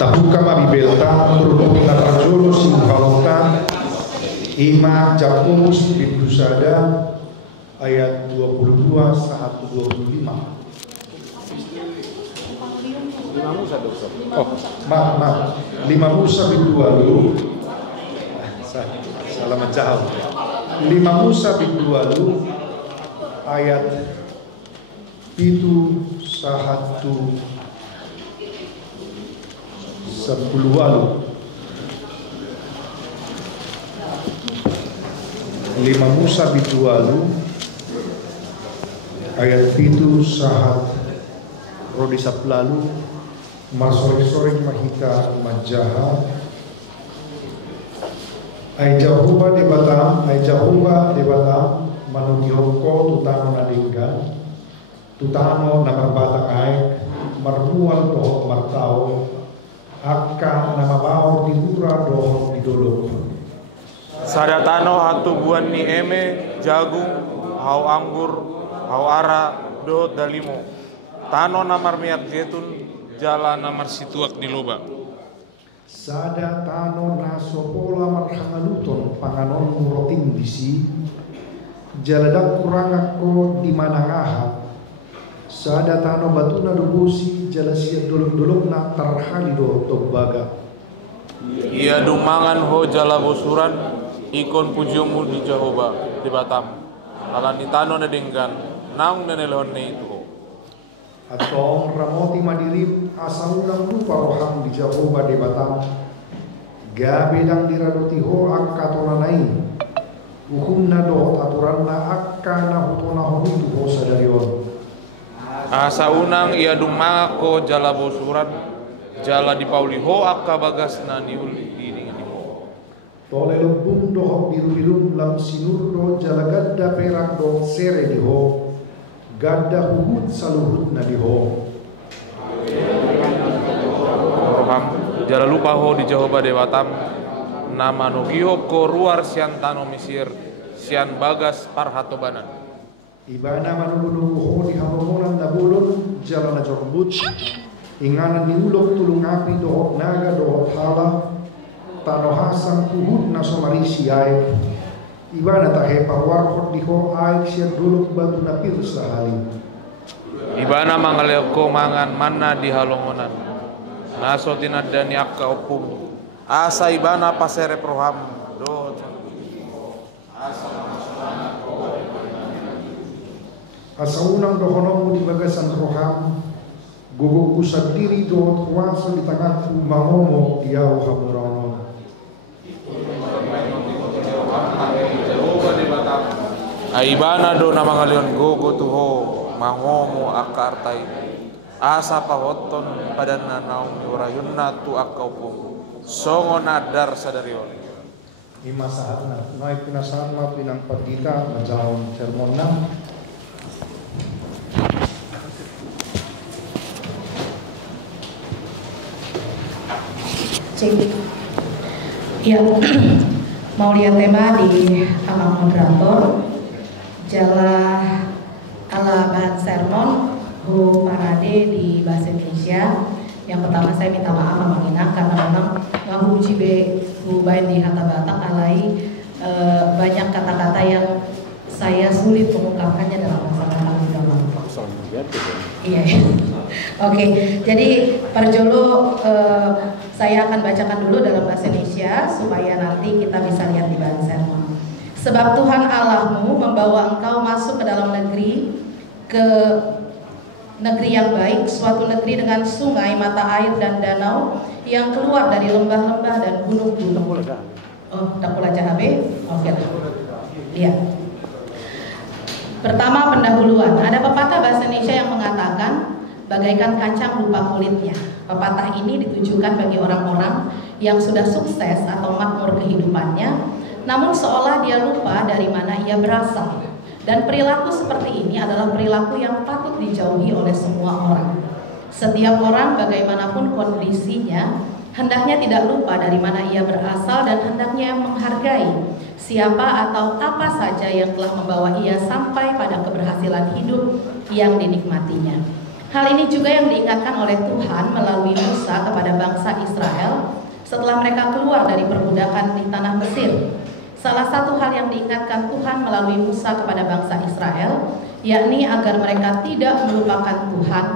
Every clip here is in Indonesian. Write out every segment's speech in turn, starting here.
Tabuka mabibelta turun na rajolo singhalota Ima Jakobus bin Dusada ayat 22 saat 25. Oh, maaf. 5 Musa bin Dualu. Salah menjawab. 5 Musa bin Dualu ayat 7 saat 10 walu. 5 Musa bin Dualu ayat 7 saat rodi saplalu masore-sore mahita majaha ay Jehovah de batam manugihoko tutano na dinggan tutano na marbatang ay marmual dohok martao akka na mabaw tinura dohok didolok sadatano hatu buan ni eme jagung hau anggur hau ara dohot dalimo tano namar miak jetun jala namar situak di loba sada tano naso pola marhangaluton panganon murotin disi jaladak kurang ako di manangaha sada tano batuna dubusi jala siya duluk-duluk na tarhalido togbaga ia dumangan ho jala bosuran ikon pujumu di Jehovah di Batam alan ditano na dinggan naung nenelon ne itu atong ramoti madirip asaunang lupa roham di Jehovah di Batam gabe dang diradoti ho akka tonanai hukum na do aturan na akka na hutona ho itu ho sadarion asaunang ia dumanga ko jala bosuran jala di pauli ho akka bagas na niuli di ho tole lembung do ho biru-biru lam sinur do jala gadda perak do sere di ho gadda huhut saluhut na di ho roham jala lupa ho di Jehovah de Batam nama nugiho ko ruar sian tano Mesir sian bagas parhatobanan ibana manulunuhu ho di hamomonan na bulon jala na jorbut inganan ni ulok tulung api dohot naga dohot hala tanohasan kuhut na somarisi ay ibana tahe parwarhot di ho ay siya duluk batu na pirsa halim ibana mangaleo ko mangan mana di halongonan naso tinadani akka opum asa ibana pasere proham do asaunang dohonomu di bagasan roham guguk kusat diri dohot kuasa di tanganku mangomo diau hamurono aibana do na mangalion gogo tuho mangomo akartai asa pahoton padan naung urayunna tu akaupung songo nadar sadarion ima saat na naik pinasama pinang pagdita majawang sermon na ya mau lihat tema di amang moderator jala ala bahan sermon hu parade di bahasa Indonesia. Yang pertama saya minta maaf Mamangina karena memang ngahuji be hu bain di Hatta Batak alai banyak kata-kata yang saya sulit mengungkapkannya dalam bahasa Batak di dalam. Iya. Oke, jadi perjolo saya akan bacakan dulu dalam bahasa Indonesia supaya nanti kita bisa lihat di bahan sermon. Sebab Tuhan Allahmu membawa engkau masuk ke dalam negeri yang baik, suatu negeri dengan sungai, mata air dan danau yang keluar dari lembah-lembah dan gunung-gunung. Oh, Dakula Jahabe. Oke lah. Lihat. Pertama pendahuluan. Ada pepatah bahasa Indonesia yang mengatakan bagaikan kacang lupa kulitnya. Pepatah ini ditujukan bagi orang-orang yang sudah sukses atau makmur kehidupannya, namun seolah dia lupa dari mana ia berasal. Dan perilaku seperti ini adalah perilaku yang patut dijauhi oleh semua orang. Setiap orang bagaimanapun kondisinya, hendaknya tidak lupa dari mana ia berasal dan hendaknya menghargai siapa atau apa saja yang telah membawa ia sampai pada keberhasilan hidup yang dinikmatinya. Hal ini juga yang diingatkan oleh Tuhan melalui Musa kepada bangsa Israel setelah mereka keluar dari perbudakan di tanah Mesir. Salah satu hal yang diingatkan Tuhan melalui Musa kepada bangsa Israel, yakni agar mereka tidak melupakan Tuhan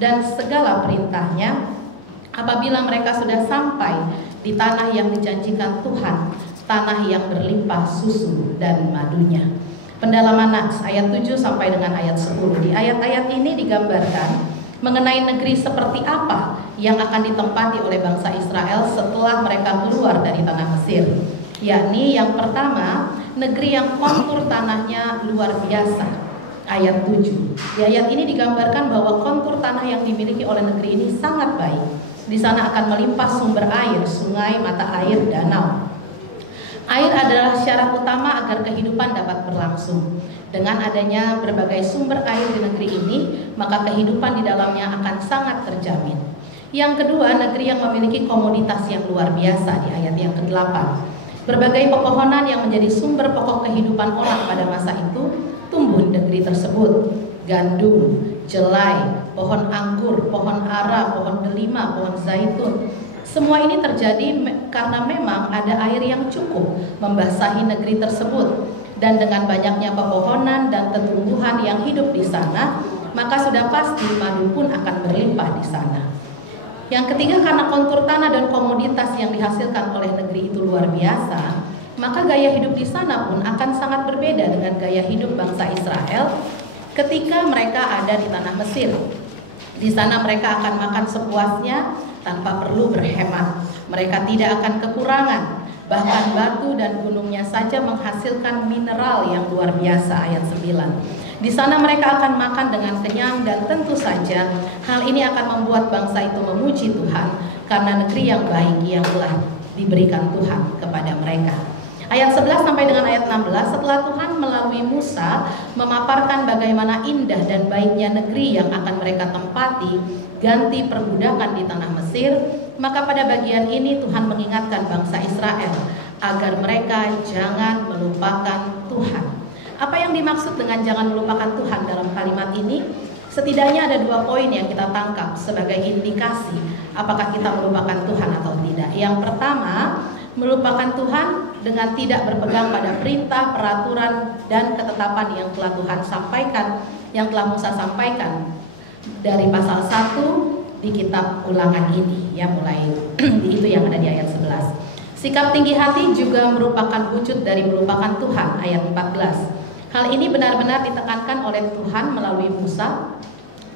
dan segala perintahnya apabila mereka sudah sampai di tanah yang dijanjikan Tuhan, tanah yang berlimpah susu dan madunya. Pendalaman Nats ayat 7 sampai dengan ayat 10. Di ayat-ayat ini digambarkan mengenai negeri seperti apa yang akan ditempati oleh bangsa Israel setelah mereka keluar dari tanah Mesir. Yakni yang pertama, negeri yang kontur tanahnya luar biasa. Ayat 7. Di ayat ini digambarkan bahwa kontur tanah yang dimiliki oleh negeri ini sangat baik. Di sana akan melimpah sumber air, sungai, mata air, danau. Air adalah syarat utama agar kehidupan dapat berlangsung. Dengan adanya berbagai sumber air di negeri ini, maka kehidupan di dalamnya akan sangat terjamin. Yang kedua, negeri yang memiliki komoditas yang luar biasa di ayat yang ke-8. Berbagai pepohonan yang menjadi sumber pokok kehidupan orang pada masa itu tumbuh di negeri tersebut. Gandum, jelai, pohon anggur, pohon ara, pohon delima, pohon zaitun. Semua ini terjadi karena memang ada air yang cukup membasahi negeri tersebut. Dan dengan banyaknya pepohonan dan tumbuhan yang hidup di sana, maka sudah pasti madu pun akan berlimpah di sana. Yang ketiga, karena kontur tanah dan komoditas yang dihasilkan oleh negeri itu luar biasa, maka gaya hidup di sana pun akan sangat berbeda dengan gaya hidup bangsa Israel ketika mereka ada di tanah Mesir. Di sana mereka akan makan sepuasnya tanpa perlu berhemat. Mereka tidak akan kekurangan. Bahkan batu dan gunungnya saja menghasilkan mineral yang luar biasa. Ayat 9. Di sana mereka akan makan dengan kenyang dan tentu saja hal ini akan membuat bangsa itu memuji Tuhan karena negeri yang baik yang telah diberikan Tuhan kepada mereka. Ayat 11 sampai dengan ayat 16, setelah Tuhan melalui Musa memaparkan bagaimana indah dan baiknya negeri yang akan mereka tempati ganti perbudakan di tanah Mesir, maka pada bagian ini Tuhan mengingatkan bangsa Israel agar mereka jangan melupakan Tuhan. Apa yang dimaksud dengan jangan melupakan Tuhan dalam kalimat ini? Setidaknya ada 2 poin yang kita tangkap sebagai indikasi apakah kita melupakan Tuhan atau tidak. Yang pertama, melupakan Tuhan dengan tidak berpegang pada perintah, peraturan, dan ketetapan yang telah Tuhan sampaikan, yang telah Musa sampaikan dari pasal 1 di kitab Ulangan ini, ya, mulai itu yang ada di ayat 11. Sikap tinggi hati juga merupakan wujud dari melupakan Tuhan, ayat 14. Hal ini benar-benar ditekankan oleh Tuhan melalui Musa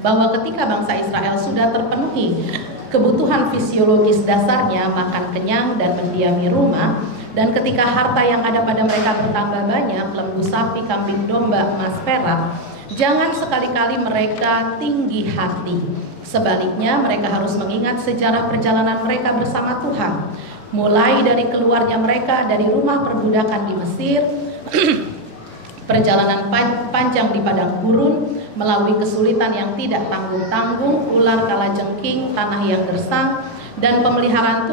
bahwa ketika bangsa Israel sudah terpenuhi kebutuhan fisiologis dasarnya, makan kenyang dan mendiami rumah, dan ketika harta yang ada pada mereka bertambah banyak, lembu sapi, kambing domba, emas perak, jangan sekali-kali mereka tinggi hati. Sebaliknya, mereka harus mengingat sejarah perjalanan mereka bersama Tuhan, mulai dari keluarnya mereka dari rumah perbudakan di Mesir, perjalanan panjang di padang gurun, melalui kesulitan yang tidak tanggung-tanggung, ular kalajengking, tanah yang gersang, dan pemeliharaan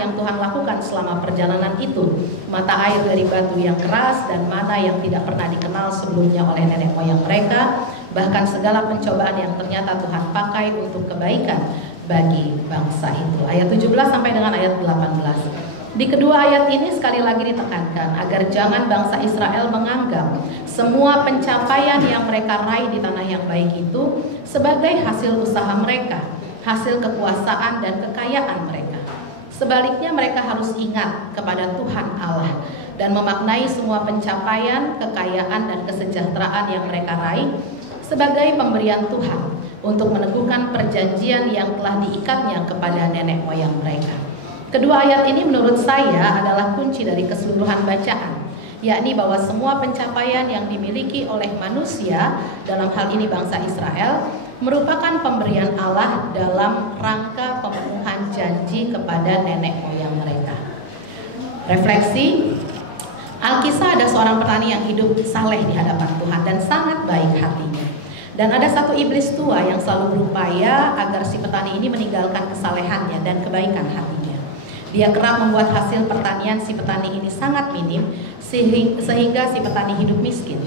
yang Tuhan lakukan selama perjalanan itu. Mata air dari batu yang keras dan mana yang tidak pernah dikenal sebelumnya oleh nenek moyang mereka, bahkan segala pencobaan yang ternyata Tuhan pakai untuk kebaikan bagi bangsa itu. Ayat 17 sampai dengan ayat 18. Di kedua ayat ini sekali lagi ditekankan agar jangan bangsa Israel menganggap semua pencapaian yang mereka raih di tanah yang baik itu sebagai hasil usaha mereka, hasil kekuasaan dan kekayaan mereka. Sebaliknya, mereka harus ingat kepada Tuhan Allah dan memaknai semua pencapaian, kekayaan dan kesejahteraan yang mereka raih sebagai pemberian Tuhan untuk meneguhkan perjanjian yang telah diikatnya kepada nenek moyang mereka. Kedua ayat ini menurut saya adalah kunci dari keseluruhan bacaan, yakni bahwa semua pencapaian yang dimiliki oleh manusia, dalam hal ini bangsa Israel, merupakan pemberian Allah dalam rangka pemenuhan janji kepada nenek moyang mereka. Refleksi, Alkisah ada seorang petani yang hidup saleh di hadapan Tuhan dan sangat baik hatinya. Dan ada satu iblis tua yang selalu berupaya agar si petani ini meninggalkan kesalehannya dan kebaikan hatinya. Dia kerap membuat hasil pertanian si petani ini sangat minim sehingga si petani hidup miskin.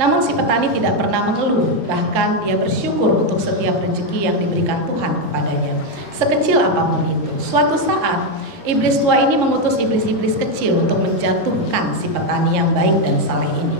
Namun si petani tidak pernah mengeluh, bahkan dia bersyukur untuk setiap rezeki yang diberikan Tuhan kepadanya, sekecil apapun itu. Suatu saat, iblis tua ini mengutus iblis-iblis kecil untuk menjatuhkan si petani yang baik dan saleh ini.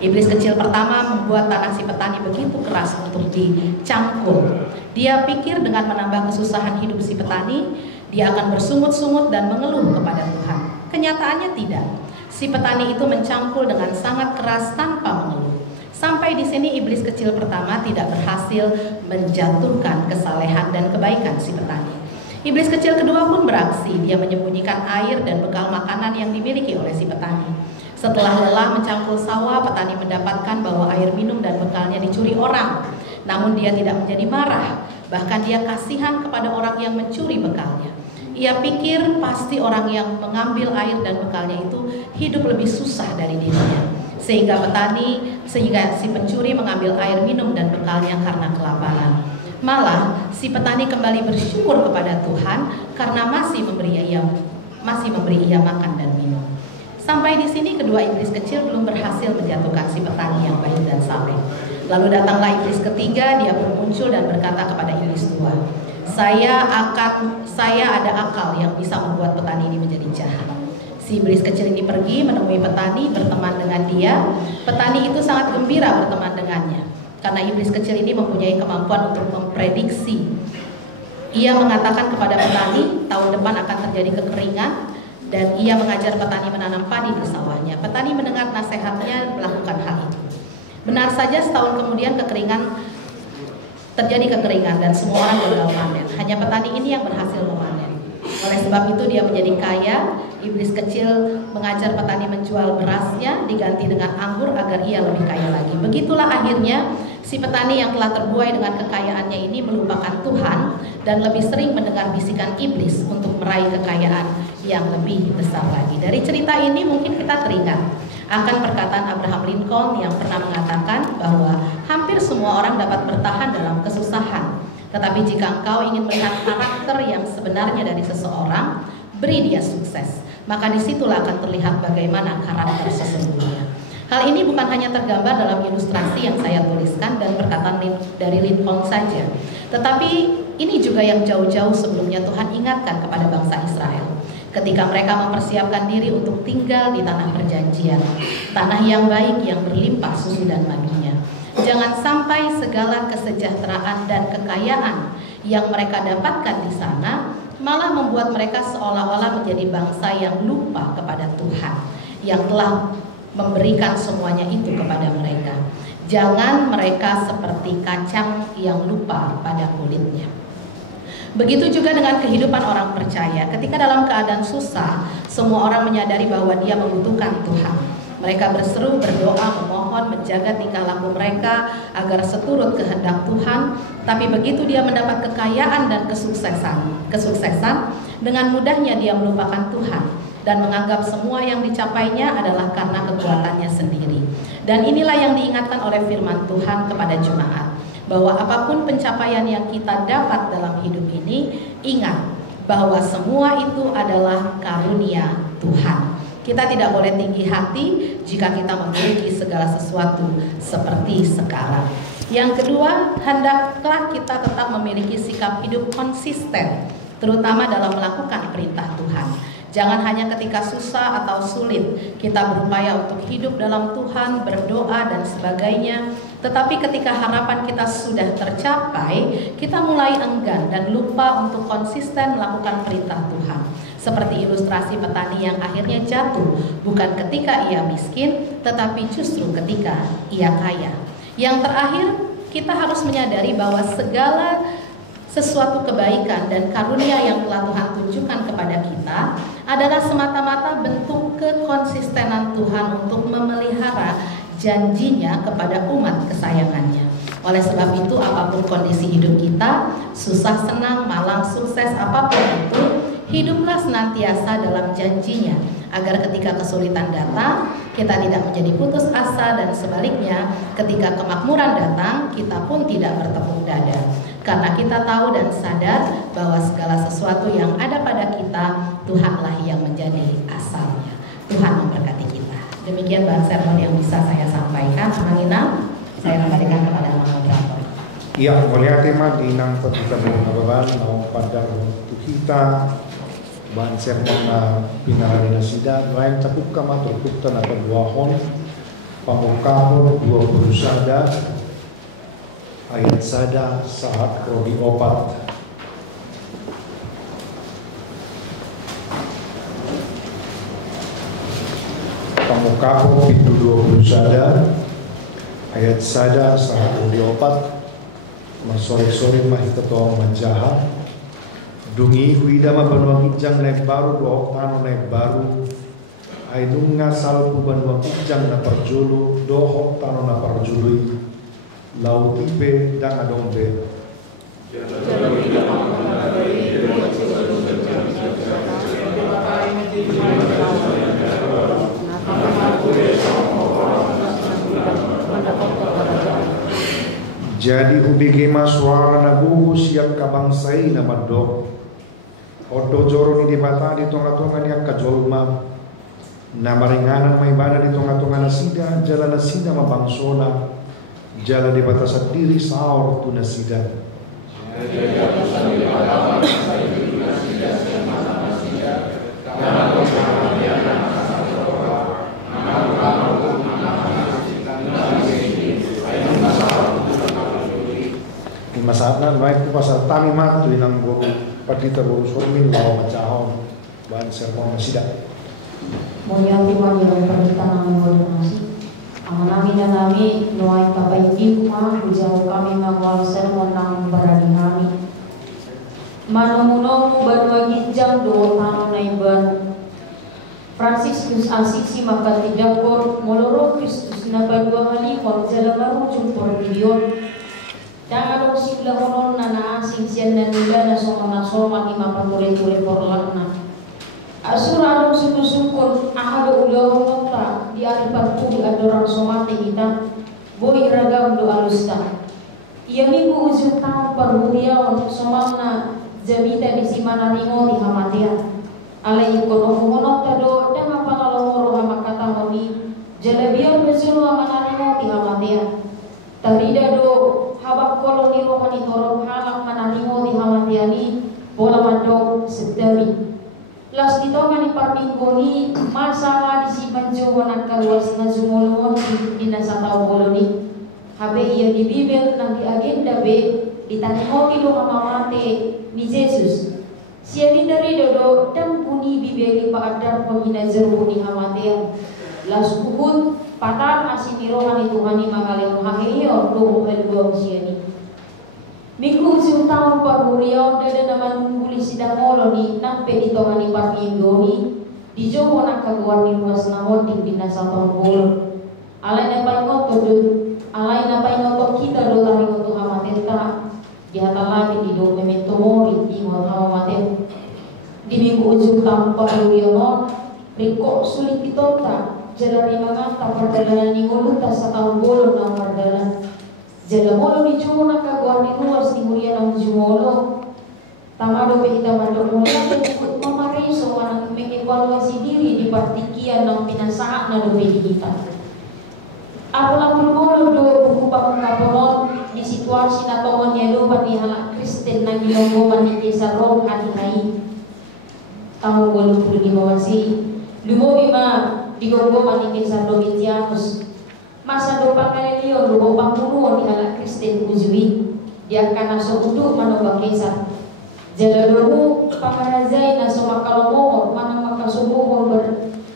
Iblis kecil pertama membuat tanah si petani begitu keras untuk dicangkul. Dia pikir dengan menambah kesusahan hidup si petani, dia akan bersungut-sungut dan mengeluh kepada Tuhan. Kenyataannya tidak. Si petani itu mencangkul dengan sangat keras tanpa mengeluh. Sampai di sini iblis kecil pertama tidak berhasil menjatuhkan kesalehan dan kebaikan si petani. Iblis kecil kedua pun beraksi. Dia menyembunyikan air dan bekal makanan yang dimiliki oleh si petani. Setelah lelah mencangkul sawah, petani mendapatkan bahwa air minum dan bekalnya dicuri orang. Namun dia tidak menjadi marah, bahkan dia kasihan kepada orang yang mencuri bekalnya. Ia pikir pasti orang yang mengambil air dan bekalnya itu hidup lebih susah dari dirinya. Sehingga si pencuri mengambil air minum dan bekalnya karena kelaparan. Malah si petani kembali bersyukur kepada Tuhan karena masih memberi ia makan dan minum. Sampai di sini kedua iblis kecil belum berhasil menjatuhkan si petani yang baik dan saleh. Lalu datanglah iblis ketiga, dia pun muncul dan berkata kepada iblis tua, saya ada akal yang bisa membuat petani ini menjadi jahat. Si iblis kecil ini pergi menemui petani, berteman dengan dia. Petani itu sangat gembira berteman dengannya, karena iblis kecil ini mempunyai kemampuan untuk memprediksi. Ia mengatakan kepada petani, tahun depan akan terjadi kekeringan, dan ia mengajar petani menanam padi di sawahnya. Petani mendengar nasihatnya melakukan hal itu. Benar saja setahun kemudian terjadi kekeringan dan semua orang gagal panen. Hanya petani ini yang berhasil memanen. Oleh sebab itu dia menjadi kaya. Iblis kecil mengajar petani menjual berasnya diganti dengan anggur agar ia lebih kaya lagi. Begitulah akhirnya si petani yang telah terbuai dengan kekayaannya ini melupakan Tuhan dan lebih sering mendengar bisikan iblis untuk meraih kekayaan yang lebih besar lagi. Dari cerita ini mungkin kita teringat akan perkataan Abraham Lincoln yang pernah mengatakan bahwa hampir semua orang dapat bertahan dalam kesusahan. Tetapi jika engkau ingin melihat karakter yang sebenarnya dari seseorang, beri dia sukses. Maka disitulah akan terlihat bagaimana karakter sesungguhnya. Hal ini bukan hanya tergambar dalam ilustrasi yang saya tuliskan dan perkataan dari Lincoln saja, tetapi ini juga yang jauh-jauh sebelumnya Tuhan ingatkan kepada bangsa Israel ketika mereka mempersiapkan diri untuk tinggal di tanah perjanjian, tanah yang baik yang berlimpah susu dan madunya. Jangan sampai segala kesejahteraan dan kekayaan yang mereka dapatkan di sana malah membuat mereka seolah-olah menjadi bangsa yang lupa kepada Tuhan yang telah memberikan semuanya itu kepada mereka. Jangan mereka seperti kacang yang lupa pada kulitnya. Begitu juga dengan kehidupan orang percaya. Ketika dalam keadaan susah, semua orang menyadari bahwa dia membutuhkan Tuhan. Mereka berseru, berdoa, memohon, menjaga tingkah laku mereka agar seturut kehendak Tuhan. Tapi begitu dia mendapat kekayaan dan kesuksesan, dengan mudahnya dia melupakan Tuhan dan menganggap semua yang dicapainya adalah karena kekuatannya sendiri. Dan inilah yang diingatkan oleh firman Tuhan kepada jemaat, bahwa apapun pencapaian yang kita dapat dalam hidup ini, ingat bahwa semua itu adalah karunia Tuhan. Kita tidak boleh tinggi hati jika kita memiliki segala sesuatu seperti sekarang. Yang kedua, hendaklah kita tetap memiliki sikap hidup konsisten, terutama dalam melakukan perintah Tuhan. Jangan hanya ketika susah atau sulit kita berupaya untuk hidup dalam Tuhan, berdoa dan sebagainya, tetapi ketika harapan kita sudah tercapai, kita mulai enggan dan lupa untuk konsisten melakukan perintah Tuhan. Seperti ilustrasi petani yang akhirnya jatuh bukan ketika ia miskin, tetapi justru ketika ia kaya. Yang terakhir, kita harus menyadari bahwa segala sesuatu kebaikan dan karunia yang telah Tuhan tunjukkan kepada kita adalah semata-mata bentuk kekonsistenan Tuhan untuk memelihara janjinya kepada umat kesayangannya. Oleh sebab itu, apapun kondisi hidup kita, susah senang, malang sukses, apapun itu, hiduplah senantiasa dalam janjinya, agar ketika kesulitan datang, kita tidak menjadi putus asa, dan sebaliknya, ketika kemakmuran datang, kita pun tidak bertepuk dada. Karena kita tahu dan sadar bahwa segala sesuatu yang ada pada kita, Tuhanlah yang menjadi asalnya. Tuhan memberkati kita. Demikian bahan sermon yang bisa saya sampaikan. Menginam, saya kembalikan kepada moderator. Iya, mulia tema di nang pagkitan ng nababan na pada waktu kita bahan sermon na pinarani na sida lain cakup ka maturkupta na pagwahon pamukahon 20 sada ayat sada saat prodi opat. Pamukahon pintu 20 sada ayat sada saat prodi opat. Masore-sore mahikatong manjaha dungi huida mabanwa kijang na baru dook tano na baru ay nung ngasal pubanwa kijang na parjulo dohok tano na parjuloy lautipe dang adombe jadi hubigema suara nabuhu siap kabangsai na madok odo joro ni dibata di tonga-tonga ni kajolma na maringanan may bana di tonga-tonga na sida jala na sida mabangsona jala di bata sa diri saor tu na sida masaat na baik ko pasal tami matu inang go padita go sormin law macahon bahan sermon sida Mulia Tuhan yang berkata nama nasi amanami na nami noai kabaiki kuma hujau kami mawal sermon nang berani kami manomunomu banwa ginjang do tano naiban Franciscus Asisi maka tidak kor moloro Kristus na banwa halikon jalamaru jumpor milion Dangan sibla honon na naasing siyan na nila na soma lima pagure-ture porlakna. Asura anong sumusukon ahado ulaw nota di aripagpuli adorang somate kita boy ragam do alusta. Iya minggu ujung tahun parhuriaon somang na jamita di simana ringo di hamatia. Alay ikono nota do danga pangalomoro hamakatahoni jalabian besulo hamanaringo di hamatia. Tarida do habak koloni rohani torong halak mananimo di hamatiani bola mandong sedari las ditonga ni parminggoni masalah di si manjo nak kaluas na zumulon di nasataw koloni habe iya di bibel nang di agenda be ditanimoki do mamamate ni Jesus siya ni dari dodo dan puni bibeli paadar pemina jeru ni hamatea las bukut patah asini rohani Tuhani mangaleng haheyo do elbuang siani minggu ujung tahun parhuriaw dada naman muli sidang moloni nampe ditongani parminggoni di jowo nakaguan ni ruas nahon di binasa tahun bolon alay na paingoto kita do tamingoto hamatenta di hatalami di do memento mori di ngot hamaten di minggu ujung tahun parhuriaw riko sulit ditonta jalari manganta perjalanan ni nguluta sa tahun bolon ng perjalanan jalamolo ni Jumo nakaguan ni ruas ni mulia ng Jumolo tamado pe kita mandok mulia pekut mamariso manang mengevaluasi diri di partikian ng pinasaak na dobe kita apalang pulmolo do buku pangkaponon di situasi na tongon niya doban ni halak Kristen na gilonggoman ni Kesa Rom hati-hai tahun 85 wasi lumobi ma digonggoman ni Kesa Domitianus masa do pangalilio do pangpunuon di halak Kristen Uzui dia kana so uduk manoba Kesa jaladomu pangarazay na so makalomomor manang makasubukon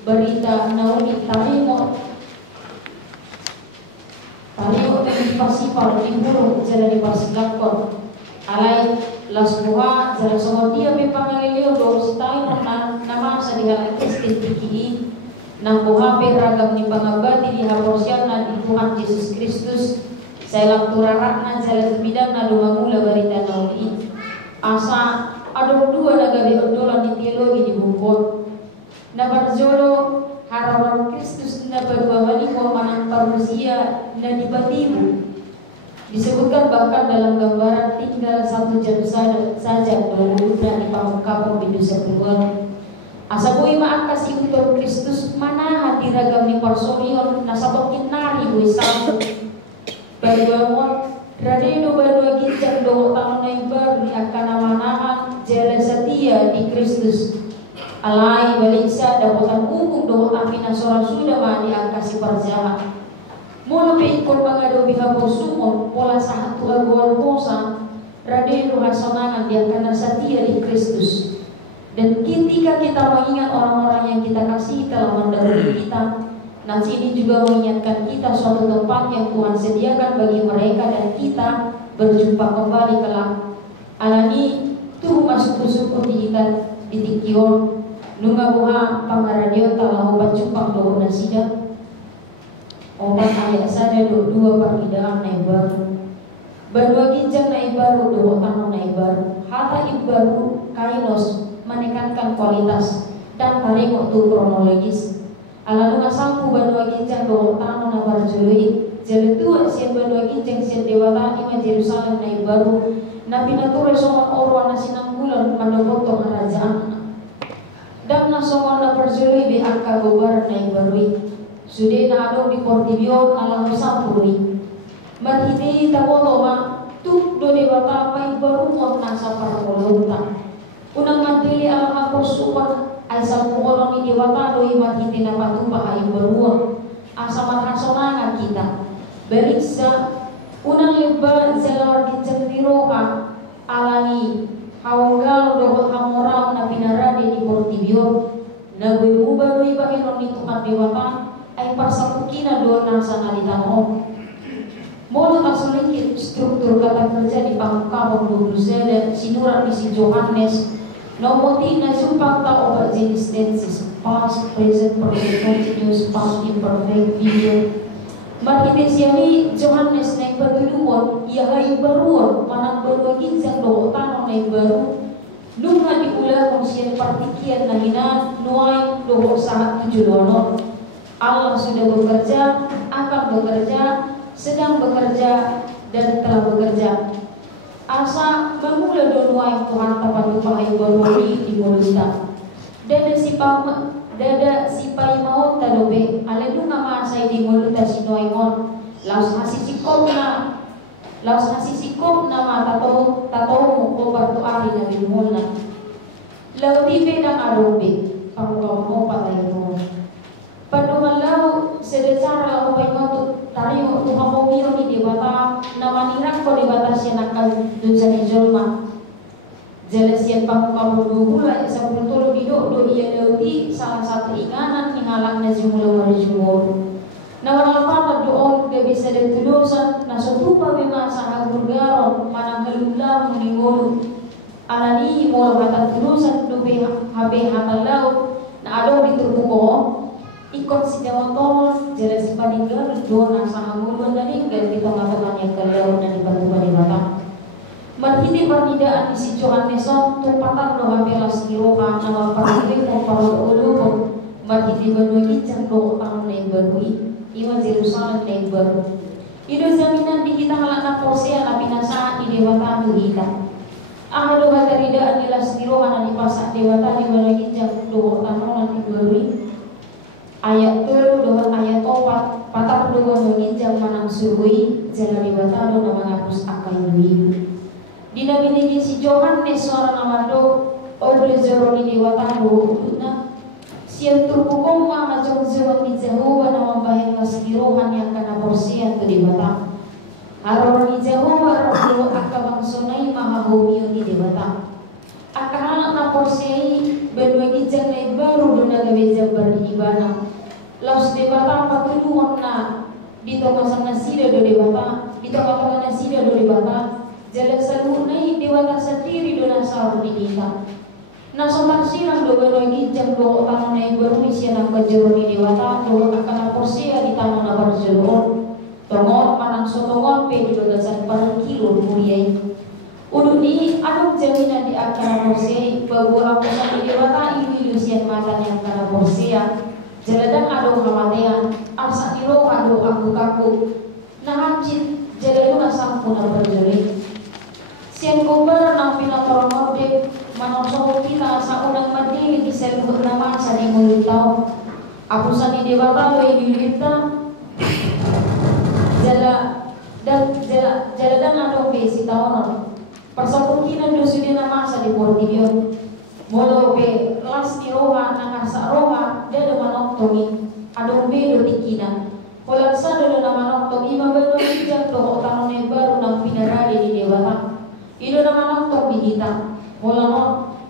berita nauni tamimo di pasipal di burung jala di pasilakon alay lasmuha jala songotia me pangalilio do sitain na namasa di halak Kristen tiki nang buhape ragam ni pangabati di haporsian na di Tuhan Yesus Kristus saya lakturarak na jala bidang na dumangula barita na uli asa ada dua nagabi odolan di teologi di bungkot na barjolo harawan Kristus na berwawali ko manang parusia na di batimu disebutkan bahkan dalam gambaran tinggal 1 jam saja dalam di pamukapong bidu sebulan Asa boy maangkas iutor Kristus manahan diragam ni parsorion nasabokin nari boy sampo. Baruamon radedo baru ginjang do tanong na ibar ni akana manahan jala setia di Kristus. Alai baliksa dapotan hukum do amin asora sudah mani angkasi parjahat. Mula peikon mga do biha posumon pola sahat tu agwal bosan radedo hasonangan di akana setia di Kristus. Dan ketika kita mengingat orang-orang yang kita kasih telah mendahului kita, nanti ini juga mengingatkan kita suatu tempat yang Tuhan sediakan bagi mereka dan kita berjumpa kembali kelak. Alani tuh masuk suku di kita di tikion, nunga buha pangaradio telah obat cumpang doa nasida, obat ayat sada dua perhidaan naik baru, berdua ginjang naik baru doa tangan naik baru, hata ibaru kainos menekankan kualitas dan tarik waktu kronologis. Alalu ngasampu bandua ginjang doa tanah na barjului jeletua sian bandua ginjang sian dewata ima Jerusalem na baru nabi nature songon orwa na sinanggulan mandopotong kerajaan dan na songon na barjului be angka gobar na barui sude na adong di portibion alalu sampuri marhide tawoto ma tuk do dewata pai baru on nasa parolonta unang mandili alang aposupan ay sa pukolong ni Diwata do'y matindi na patupa ay baruan asa marhasonangan kita balik sa unang liba sa lawar ginjang diroka alani hawagalo do'y hamoram na pinarani di Portibio nagway uba do'y bahinon nito at Diwata ay parsapukina doon nasa nalitanong mula kasulikit struktur kata kerja di pangkabang Brusel sinurat ni si Johannes nomoti na sumpah ta obat jenis tenses past, present, perfect, continuous, past, imperfect, future. Makita siya ni Johannes na ipatulungon, iyahay baruan, manang baru ginjang do tanong na baru. Nung nga di ula kung siya partikian na hinan, nuay do sa tujulono. Allah sudah bekerja, akan bekerja, sedang bekerja, dan telah bekerja. Asa memula doa Tuhan tapan pakai berwali di mulita. Dada si pai mau tadobe. Aledu nama saya di mulita si noimon. Laus hasisikop nama tatou ko partu ari na dimulna. Lau tibe dang adobe pangkong patay mo. Padungan lau sedecara lau pai mau tario Tuhan mau miro ni debata namanirang ko debata siya nakal dun sa nijolma jelas siya pangkamu duhula sa pultolo dido do iya dauti salah satu inganan hingalang na jumula marjumur nawarapata doon ga bisa detudosan na sotupa bima sa hagurgaron manang kalula muningolo alani mo hata tudosan do be habe hatalau na ado diturbuko ikut si Jawa Tol, jelas si Paninggal, doa nasa hamuluan dari dan kita mengatakan yang kalian dan dibantu pada batang. Marhidi pernidaan di si Johanneson, tumpatan doa belas kirokan nama perhidi mau parol ulupun. Marhidi berdua ginjang doa tahun naik berui, iwa Jerusalem naik baru. Ido jaminan di kita halak naposea nabi nasaan di dewata tu kita. Ahadu hataridaan di las kirokan di pasak dewata di bala ginjang doa tahun naik berui. Ayat telu doa ayat opat patah doa menginjang manang surui jalan dibatado nama ngapus akai dulu. Dina binigi si Johannes suara nama do obre zoroni diwatado na siang turpukong mga jong zewan ni Jehovah nama bayan kasigirohan yang kana porsian tu dibatang. Haron ni Jehovah rodo akabang sonai maha homio ni dibatang. Akahanak na porsiai bedua ginjang na baru do nagabeja beribana. Laus debata patuluan na dito masang nasida do debata dito katakan nasida do debata jalan salunai dewata sendiri do nasar di kita nasa taksirang do bano ginjang do tangan na baru isya ng kajero ni dewata do akan porsiya di tangan na barjero tongon manang sotongon pe do gasan parang kilo muriay udu ni anong jaminan di akan porsiya bago ako sa dewata ilusian mata yang kana porsiya jaladang ado kamatean arsa niro ado aku kaku nahancit jaladu nasampu na berjuri sian kumbar nang pinatorong manosok kita sa unang madi di seluruh nama sa di mulitaw ako sa di debata lo ibilita jala dan ano be si taonon persapukinan do sudi nama sa di portibio molo be las ni roha nakasa roha dia do manoktomi adong be do tikina Walang sa do naman ang to ima ba dyan to o tanong na baro ng pinarali di debata. Ilo naman ang to bihita. Wala no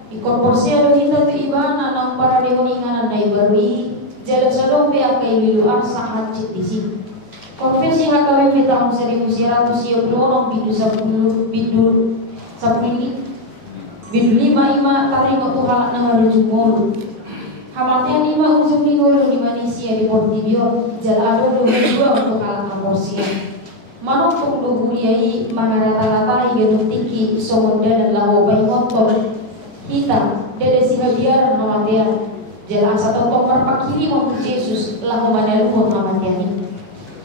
ikorporsiya do hita to iba na ng para di huningan na ibarwi. Jalo sa dombe ang kay biluar sa hachit disi. Konfesi hakawin bitang seribu siratus siyo blorong bidu sa bidu sa pili. Bidu lima ima taringo to halak ng harujumolo. Hamatnya 5 unsur minggu di Malaysia di Portibio jalado 22 untuk kalangan porsia. Manopong luhuriai mana rata-rata yang tiki somonda dan lahobay motor kita dede si habiar hamatnya jala satu topar pakiri untuk Yesus lahomadalu hamatnya.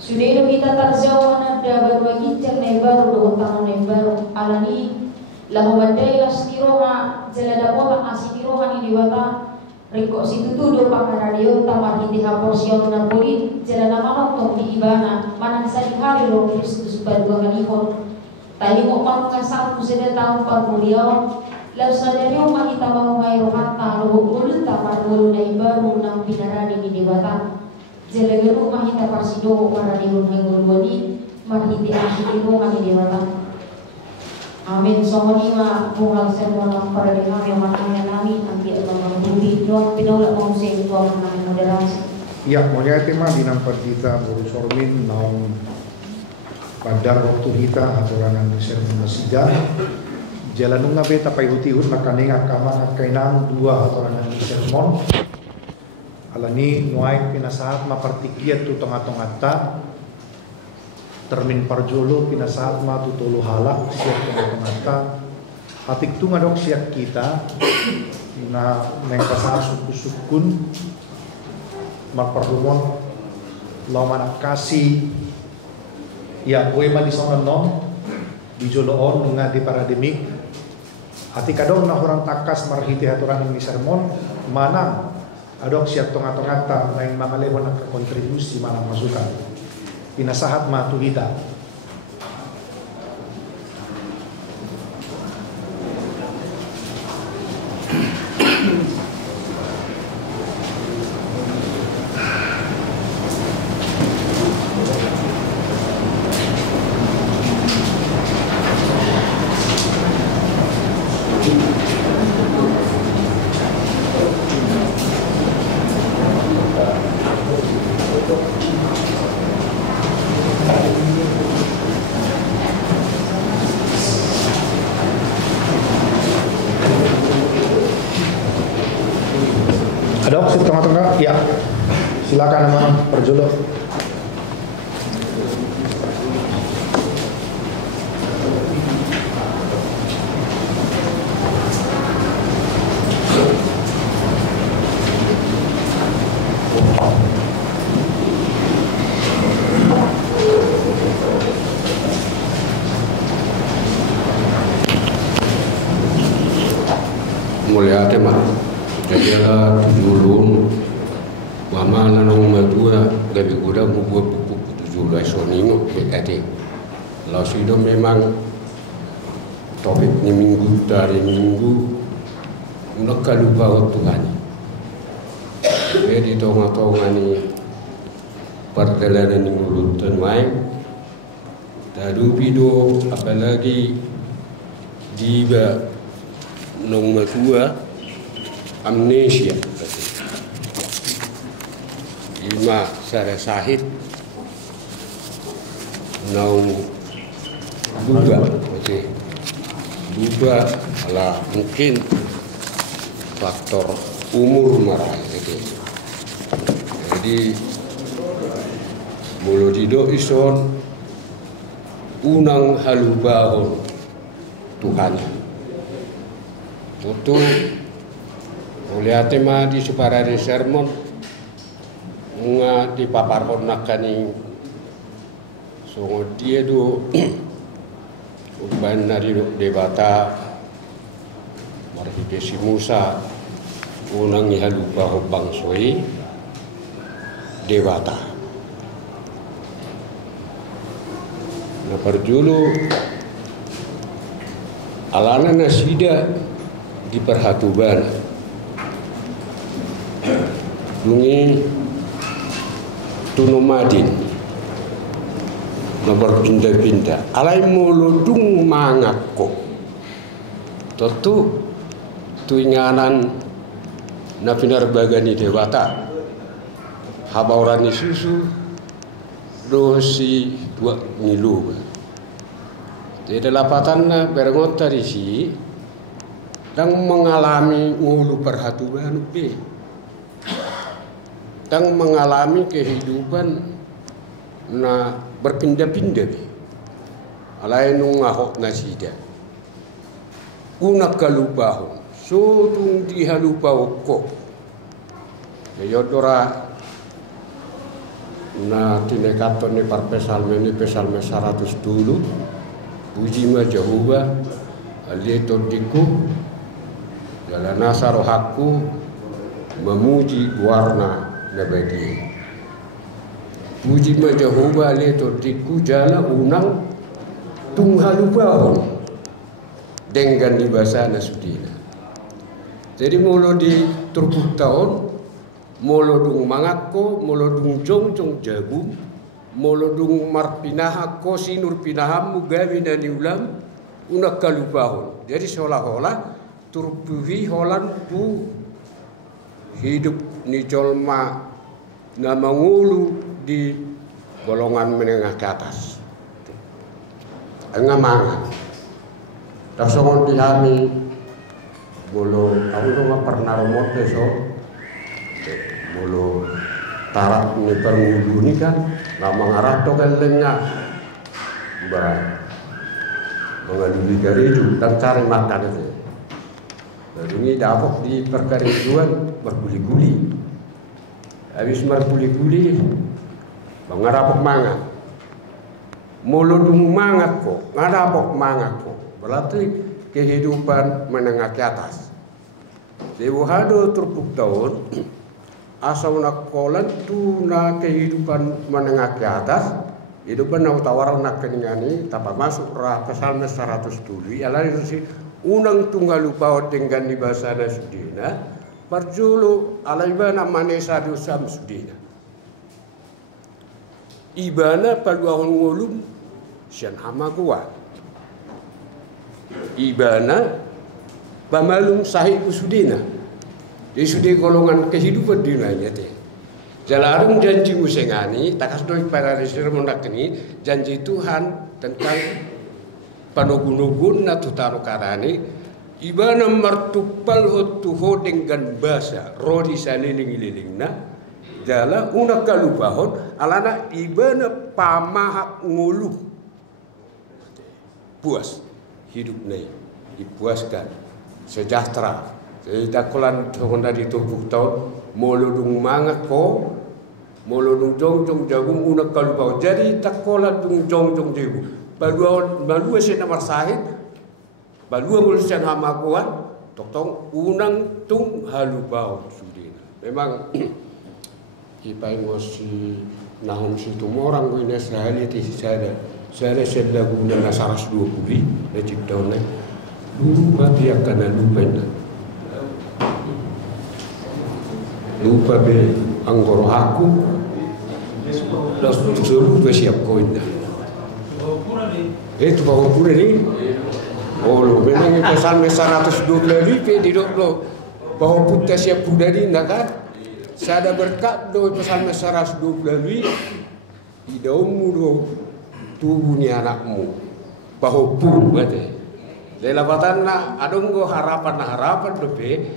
Sudah itu kita tarzawan ada baru gincang na baru do tangan na baru alani lahomadai lastiroha jala dapota asitiroha ni diwata Riko situ tudo pakaradio tamar hindi haporsiyon na bulit jala naman tong di ibana manang sa dihari lo Kristus badwa kanipon tayo mo pang kasang kusida taong pagmulyaw law sa daryo makita mo ngayon hatta lo ulit tapar mulo na ibaru ng pinarani ni Dewata jala gano makita parsido paradio ng gulwani marhiti asitiro nga ni Dewata. Amin. Somoni ma bungal sermon ng paradigma yang matangnya namin ang di Allah maghubit doang pinaulat mong sa ito ang namin moderasi. Ya, mulia tema dinampar kita Guru Sormin naung pada waktu kita aturan ng sermon masida jalan nga beta pay hutihut nakaninga kamang kainang dua aturan ng sermon alani nuay pinasahat mapartikiat tu tong-tong termin parjolo pinasahat matutulu halak siap tengah-tengah hatik tu ngadok siap kita na mengkasah suku-sukun maparumon lawan kasih ya gue ma di sana non di joloon nga di parademik hati kadong na orang takas marhiti haturan ng sermon mana adok siap tengah-tengah na yung mga lebon ang kontribusi mana masukan pinasahat matuhita. Ada opsi tengah-tengah? Ya, silakan nama perjolo. Mulia tema. Kaya tulung mama nanong madua gabi kuda buku tujuh soningo ete. Lalu sudah memang topik ni minggu dari minggu mereka lupa Tuhan. Jadi tonga-tonga ni perjalanan ni ngulutan wae. Tadu pido apalagi di nong madua amnesia lima secara sahid naung duga duga lah mungkin faktor umur marah jadi mulu dido ison unang halubahon Tuhan itu oleh tema di separare sermon nga di paparhon nakani so dia do uban nari debata marhibesi Musa unang ihalupa hubang soi dewata. Na parjulu alana nasida di perhatuban dungi tunumadin nomor pindah-pindah alai muludung mangakko tentu tuinganan na pinarbagani dewata habaurani susu dosi dua ngilu tidak lapatan na berengot dari si dan mengalami ngulu perhatuan be dan mengalami kehidupan na berpindah-pindah be alai nungahok nasida unak kalupahon sutung dihalupao ko yodora na tinekaton ni parpesalme ni pesalme 100 dulu puji ma Jehovah alieto diku dalam nasarohaku memuji warna nabadi puji ma Jehovah alieto diku jala unang tunghalupahon dengan bahasa nasudina. Jadi mulu di turbuh tahun, mulu dung mangako, mulu dung jong jagung, mulu dung marpinahako sinur pinaham mugawi dan ulam unak kalupahon. Jadi seolah-olah turbuhi holan tu hidup ni jolma na mangulu di golongan menengah ke atas. Engamangan. Tasongon dihami bolo aku nggak pernah remote besok bolo tarak ni perngulu ni kan nggak mengarah to kelengnya mengalami keridu dan cari makan itu lalu ini dapok di perkariduan berguli-guli habis berguli-guli mengarapok mangat muludung mangat kok ngarapok mangat kok berarti kehidupan menengah ke atas. Dewahado terpuk tahun asal nak kolan tu na kehidupan menengah ke atas kehidupan nak tawaran nak keningani tanpa masuk rah pesalme 100 dulu ialah itu unang tunggal lupa dengan di bahasa nasudina parjulu alaibana manesa dosam sudina ibana paluahon ngolum sian hama kuat ibana pamalum sahih usudina di sudi golongan kehidupan dunianya teh jalarung janji musengani takas doi para resir mendakini janji Tuhan tentang panugun-nugun na tutaro karani ibana martupal hotuho dengan bahasa rodi saliling-lilingna jala una kalupahon alana ibana pamahak nguluh puas hidup nih dipuaskan sejahtera jadi kolan honda di tubuh tahun molodung mangat ko molodung jong jagung unak kalupau jadi takola dung jong jagung balua sen nomor sahid balua ngulusan hama kuat tong unang tung halupau sudina memang kipai ngosi nahum situ orang gue nasrani ti saya sedang guna nasaras 20 na ciptaon na lupa dia kana lupa na lupa be anggoro aku das suruh be siap koin na itu bawa pura ni oh lo memang itu sampai 120 lebih di dok lo bawa putih siap kuda ni nak kan saya ada berkat do sampai 120 lebih di daunmu do tubuh ni anakmu bahwa pun berarti lelapatan na adonggo harapan lebih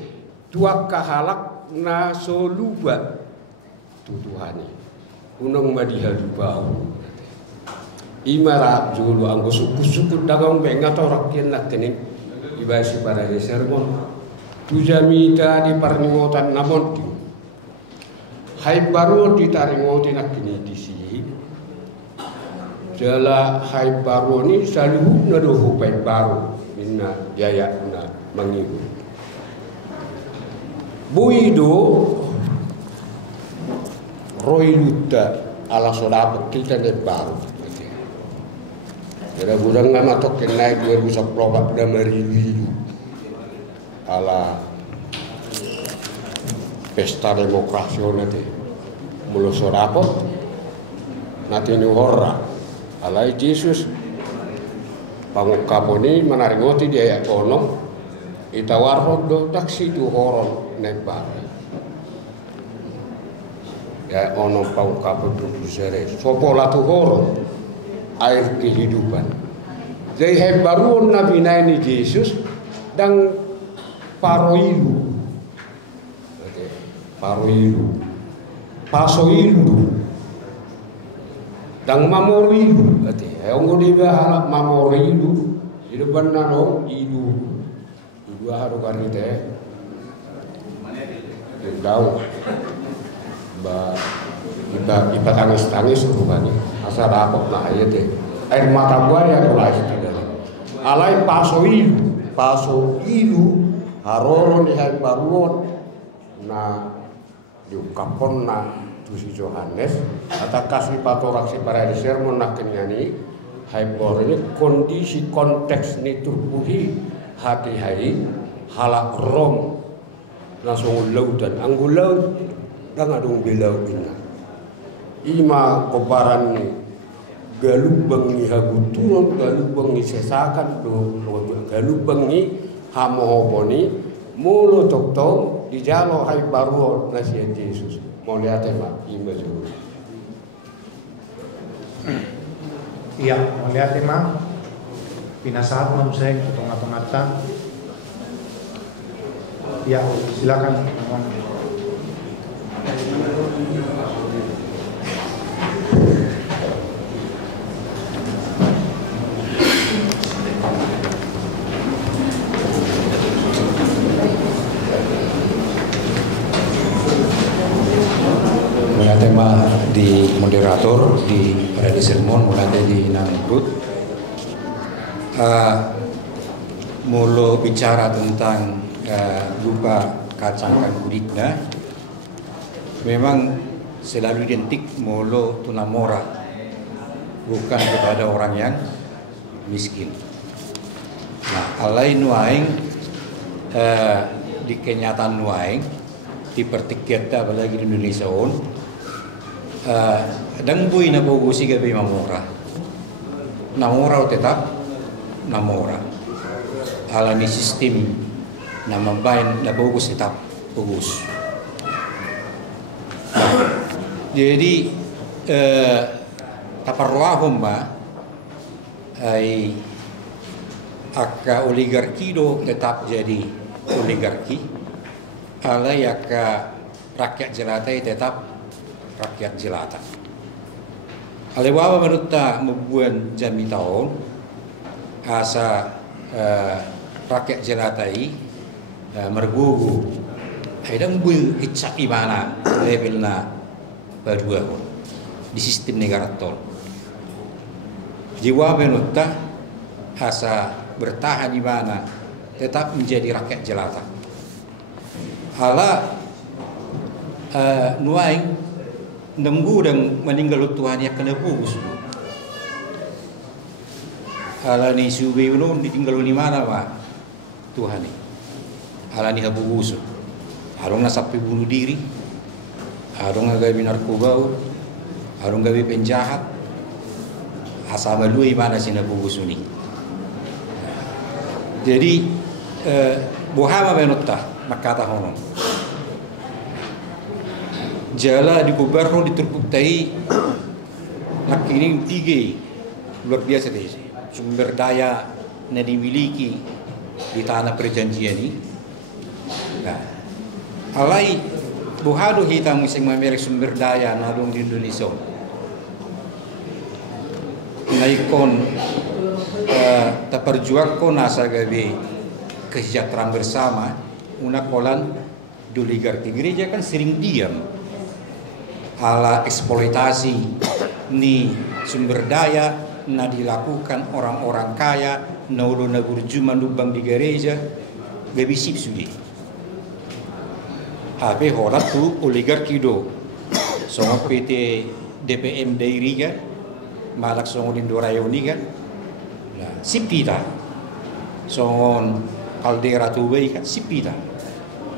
tuak kahalak na soluba tutuhani unang madihal bau imarap julu anggo suku-suku dagang bengato rakyat nak tening ibasi para sermon tujamita di parningotan namon hai baru ditaringotin nak kini di sini jala hai baru ni selalu nado hupai baru minna jaya na mangibu Buido Roy Luta ala sodapat kita ne baru. Kira gudang nama token naik 2010 pada merilu ala pesta demokrasi nanti mulu sodapat nanti ni horra ala Yesus pangukaponi menaringoti dia kono itawarhod do taksi tu horon nebar ya ono pangukapon tu busere sopola tu horon air kehidupan jadi hai baru nabi naini Yesus dan paroilu pasoilu dan mamorilu ongo di bahala mamorilu di depan nano ilu dua haru kali teh tahu iba tangis rupanya asal rapok lah ya teh air mata buaya kalau tidak alai pasoilu haroron di hai baruon na diungkapkan na Tusi Johannes atau kasih patoraksi para di sermon nak kenyani hai ini kondisi konteks ni terpuhi hati hai halak rom langsung laut dan anggulau dan adung belau ina ima kobaran ni galup bengi haguturun galup bengi sesakan galup bengi hamohoboni mulu tok di jalo hai baru nasihat Yesus mau lihat tema ima juga iya mau lihat tema pinasahat manusia yang tengah-tengah ya silakan tema di moderator di pada sermon mulai di Nangrut mulu bicara tentang lupa kacangkan kuditna memang selalu identik mulu tunamora bukan kepada orang yang miskin. Nah, alai nuaing di kenyataan nuaing di pertikiata apalagi di Indonesia dan bui na bogusi gabi mamora namora tetap namora ala ni sistem na mabain na bogus tetap bogus. Jadi taparwahom ba ay aka oligarki do tetap jadi oligarki ala yaka rakyat jelata tetap rakyat jelata. Alewawa menuta membuat jami tahun asa rakyat jelata ini mergugu. Aidang bui kicak imana levelna berdua di sistem negara tol. Jiwa menuta asa bertahan di mana tetap menjadi rakyat jelata. Ala nuaing nunggu dan meninggal Tuhan yang kena bagus. Ala ni subi ulun ditinggal di mana pak Tuhan ni. Ala ni habugus. Arong nasapi bunuh diri. Arong gabi narkoba. Arong gabi penjahat. Asal balui mana sih nabugus ni. Jadi buhama benutta makata hono. Jala di Bubarno diterbukti ini tiga luar biasa deh sumber daya yang dimiliki di tanah perjanjian ini. Nah, alai buhado kita mesti memiliki sumber daya nadung di Indonesia. Naikon terperjuangkan asal gabi kesejahteraan bersama unakolan di oligarki gereja kan sering diam. Ala eksploitasi ni sumber daya na dilakukan orang-orang kaya na ulo na burju manubang di gereja gabi sip sudi Ape horat tu oligarki do. Songo PT DPM Dairi kan, malak songo Indorayoni kan. Nah, sipita. Songon Caldera Tubai kan sipita.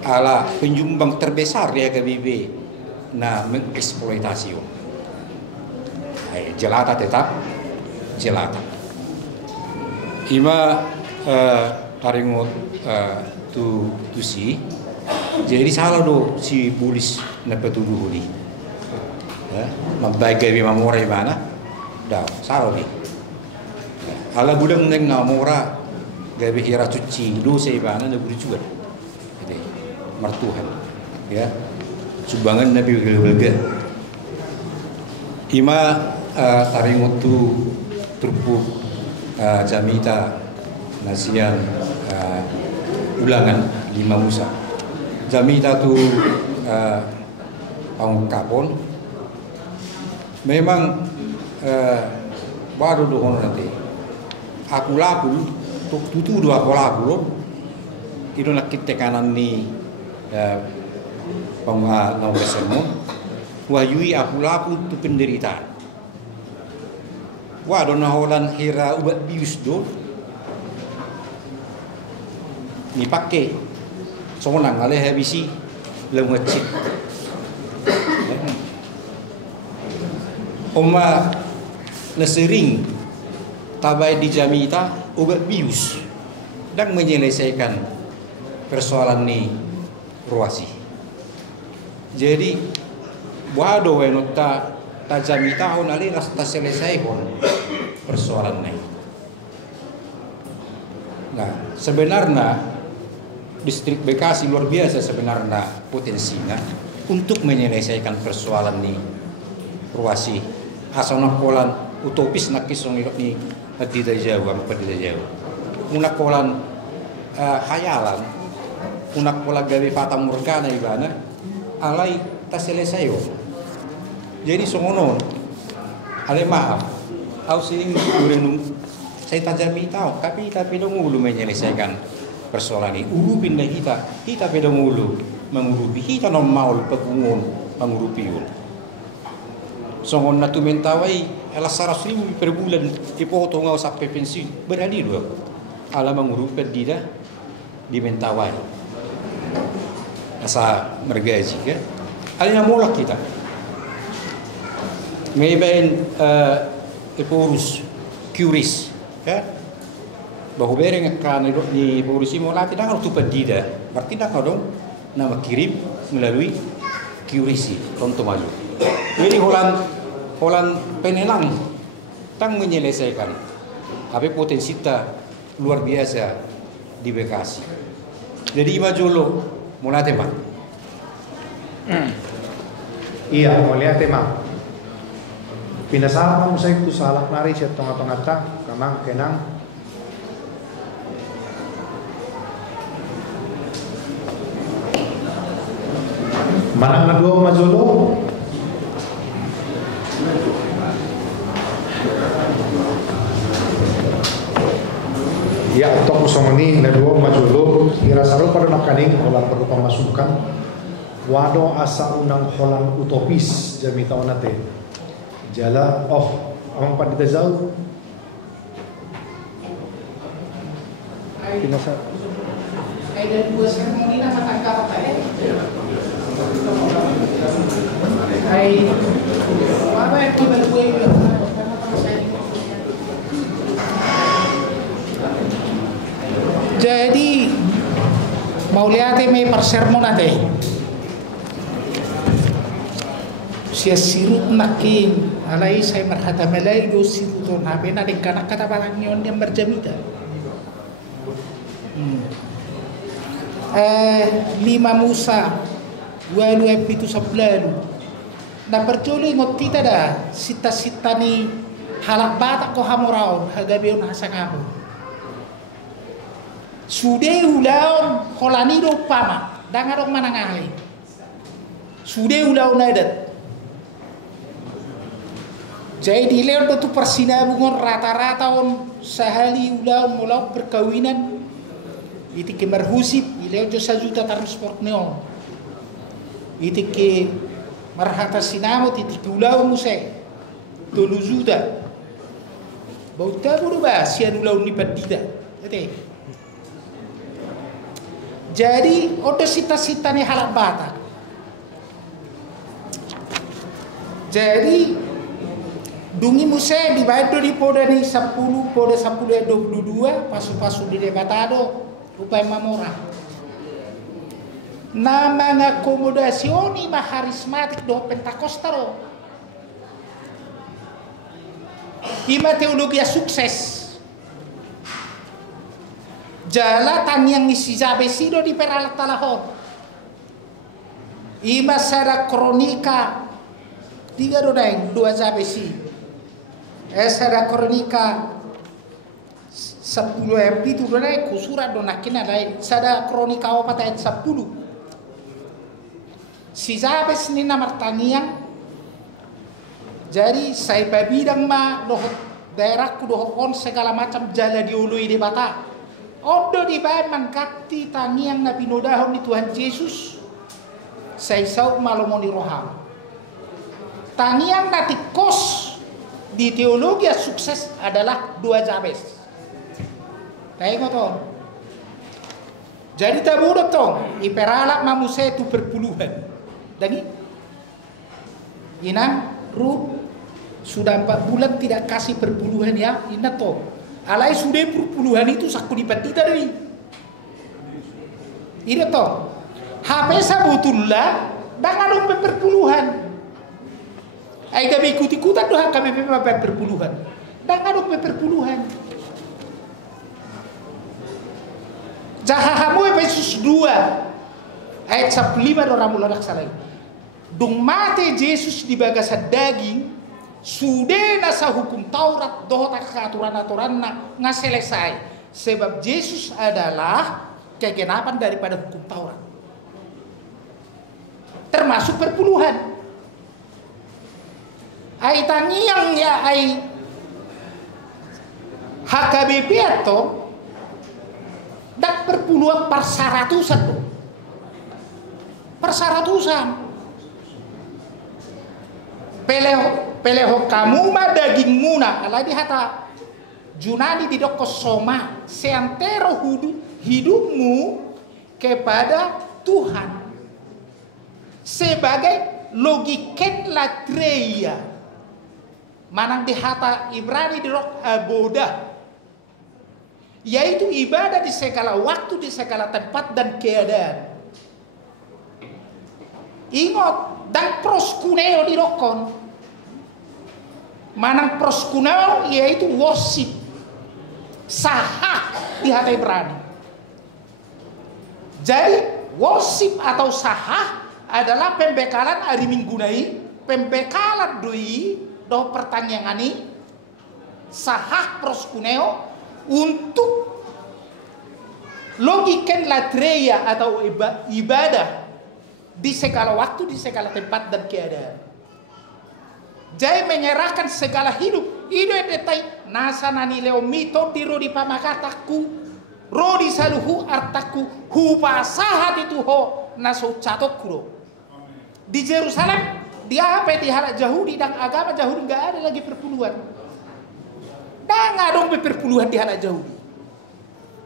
Ala penyumbang terbesar ya KBB na mengeksploitasi. Jelata tetap jelata. Ima taringot tu si. Jadi salah do si bulis na petuduh ni. Mambai gawe mamora mana? Dah salah ni. Ala gudang neng namora gawe hira cuci do sa ibana na buri juga. Jadi mertuhan ya. Sumbangan Nabi Wilga. Ima taringot tu turpu jamita nasian ulangan 5 Musa. Jamita tu pangkapon memang baru dohon nanti aku laku tutu dua laku itu nak kita kanan ni nomor semua wahyui aku laku tu penderitaan wa dona holan hira ubat bius do ni pakai sonang ale habisi lemecik Oma nesering tabai di jamita ubat bius dan menyelesaikan persoalan ni ruasi. Jadi wado wenota tajamita hon ali rasta selesai hon persoalan ni. Nah, sebenarnya distrik Bekasi luar biasa sebenarnya potensinya untuk menyelesaikan persoalan ni ruasi. Asana kolan utopis nakisong ni tidak jauh apa tidak jauh. Unak kolan hayalan, unak kolan gawe fata morgana ibana, alai tak selesai yo. Jadi songonon, alai maaf, au sini urenung saya tajami tahu, tapi dong ulu menyelesaikan persoalan ini. Ulu pindah kita pedang ulu mengurupi kita normal pegungun mengurupi ulu. Songon na tumentawai alas 100.000 per bulan ipotong ngau sampai pensiun berani dua ala mengurupet dida di mentawai asa mergaji kan alina molak kita ngayon ipurus curis kan bahu bereng kan ni purusi molak tidak harus tupet dida berarti dah dong nama kirim melalui curisi contoh maju. Jadi Holan penelang tang menyelesaikan apa potensi luar biasa di Bekasi. Jadi Imajolo mulai tema. Iya, mulai tema. Pinasama mo sa ito sa alak nari siya tong-tong kamang kenang. Manang na dua Majolo. Ya, tok usomani na dua Majolo. Irasaro pada nakaning holang perlu pemasukan. Wado asa unang holang utopis jami taon natin. Jala, amang pandita jauh. Pinasa. Ay, dan buat seremoni na matangkap apa ya? Ay, apa yang diberbuat itu? Jadi mau lihat may persermon natin. Siya sirut nakin alay say marhata malay do siruton namin na kanak katapalan yon yang berjamita. 5 Musa 2 itu 11 na perjoli ngot tita da sita-sita ni halak batak ko hamuraon hagabi yon hasangako. Sude ulaon kolani do pama dangarok manangahay. Sude ulaon adat. Jadi leon tu persinabungan rata-rata on sehari ulaon mulau perkawinan. Iti kemerhusip ileo jo 1 juta transport neon. Itike marhata sinamo titikulau muse tuluzuda. Bauta berubah sianulau ni padida. Jadi odo sita-sita ni halak bata. Jadi dungi muse dibayar di poda ni 10 poda 10 22 pasu-pasu di debatado upaya mamora. Nama ngakomodasioni maharismatik do pentakostaro. Ima teologi sukses. Jala tangiang isi jabe sido di peralat talaho. Ima sada kronika 3 dodaeng 2 jabe si. Sada kronika 10 itu dodaeng kusurat donakin ada sada kronika 4 ayat 10. Si jabe sini namar tangiang. Jadi saya babidang ma dohot daerahku dohot on segala macam jala diului di bata. Odo di bayan mangkati tangiang na pinodahon ni Tuhan Yesus. Saya sau malomoni roham. Tangiang na tikos di teologi sukses adalah 2 Jabes. Tengok toh. Jadi tabudak toh iperalak manusia itu perpuluhan. Dagi inang Ruth sudah 4 bulan tidak kasih perpuluhan ya, ingat toh. Alai sudah perpuluhan itu saku dipatita dari. Ingat toh. HP sabutullah dan ada perpuluhan. Ai kami ikut-ikutan doa kami perpuluhan. Dan ada perpuluhan. Jahahamu Efesus 2 ayat 15 orang muladak salah. Dung mate Yesus di bagasa daging sudah nasa hukum Taurat dohot aturan-aturan na selesai sebab Yesus adalah kegenapan daripada hukum Taurat termasuk perpuluhan. Ai tangiang ya ai HKBP atau dak perpuluhan persyaratusan tuh. Persyaratusan. Peleho kamu ma daging muna ala di hata junani di doko soma seantero hidupmu kepada Tuhan sebagai logiket latreia manang di hata Ibrani di rok aboda yaitu ibadah di segala waktu di segala tempat dan keadaan. Ingat dan proskuneo di rokon manang proskuneo yaitu worship sahah di hati Ibrani. Jadi worship atau sahah adalah pembekalan hari minggunai pembekalan doi do pertanyaan sahah proskuneo untuk logiken latreia atau ibadah di segala waktu, di segala tempat dan keadaan. Jadi menyerahkan segala hidup. Itu detai nasa nani leo mito diro di pamakataku, rodi saluhu artaku, hubasahat itu ho naso catokuro. Di Yerusalem dia apa di halak Yahudi dan agama Yahudi nggak ada lagi perpuluhan. Dan nggak dong perpuluhan di halak Yahudi.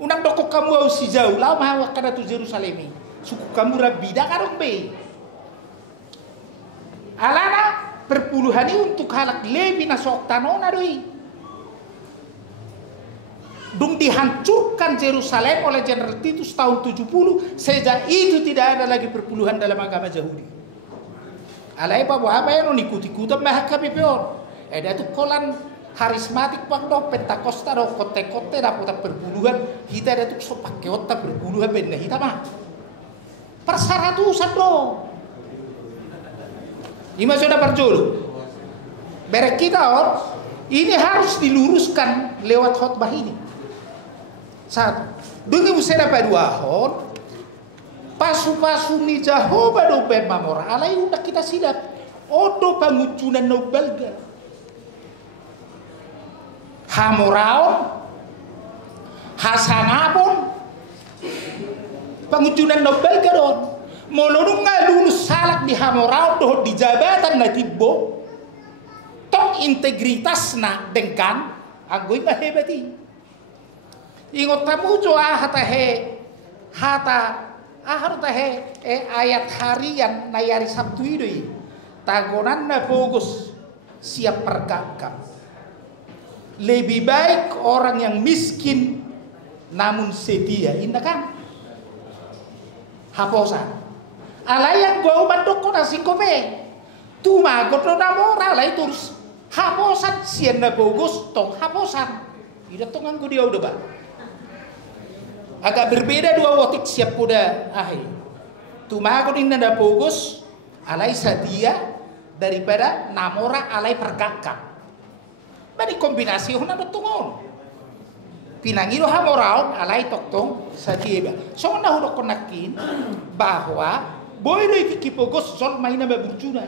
Unang doko kamu au si jauh, lau maha kada tu Yerusalemi. Suku kamu rabi dah karong be. Alana perpuluhan ini untuk halak lebih nasok tanona doi. Dung dihancurkan Yerusalem oleh Jenderal Titus tahun 70. Sejak itu tidak ada lagi perpuluhan dalam agama Yahudi. Alai bawa apa yang ikut-ikutan mahakami peor. Ada tu kolan karismatik waktu Pentakosta do kote-kote dapat perpuluhan. Kita ada tu so pakai otak perpuluhan benar kita mah. Persyaratusan dong. Ima sudah perjulu. Berek kita ini harus diluruskan lewat khotbah ini. Satu, dungi musera paduahon, pasu-pasu ni Jehovah do mamora. Alai udah kita sidap. Odo pangucunan no belga. Hamoraon, hasanapon, pangucunan no belga don. Molodung nga lulus salak di hamorau doh di jabatan na tibbo tong integritas na dengkan agoy mahebati ingot tamujo hata ayat harian na yari Sabtu idoi tagonan na bogus siap pergakam. Lebih baik orang yang miskin namun setia, indah kan? Haposan. Alai yang gua bandok ko nasi kope, tuma goto namora alai terus haposan sian na bogus tong haposan. Ida tongan gua dia udah ba. Agak berbeda dua wotik siap kuda ahi. Tuma goto indah na bogus alai setia daripada namora alai pergakam. Bani kombinasi hona dotungon. Pinangiro hamorau alai toktong satieba. So na hudok konakin bahwa boy do ikipogos sol maina baburjuna.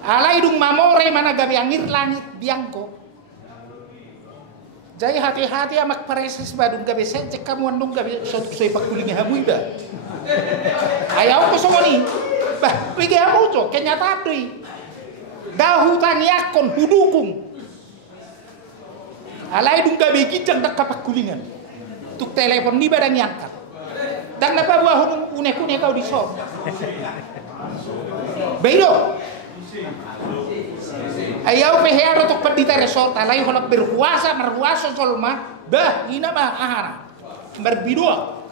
Alai dung mamore mana gabi angir langit biangko. Jadi hati-hati amak pareses badung gabi sen cek kamu andung gabi soy pakuling hamuida. Ayaw ko somoni. Bah, pigi hamujo kenyataan doi. Dahutan yakon hudukung alai dung gabe kijang dak kapak kulingan tuk telepon ni badang yangkat dan napa buah une kau disop beiro ayaw pehero tuk pendita resort alai holak berkuasa merkuasa solma bah ina mah ahana berbidua.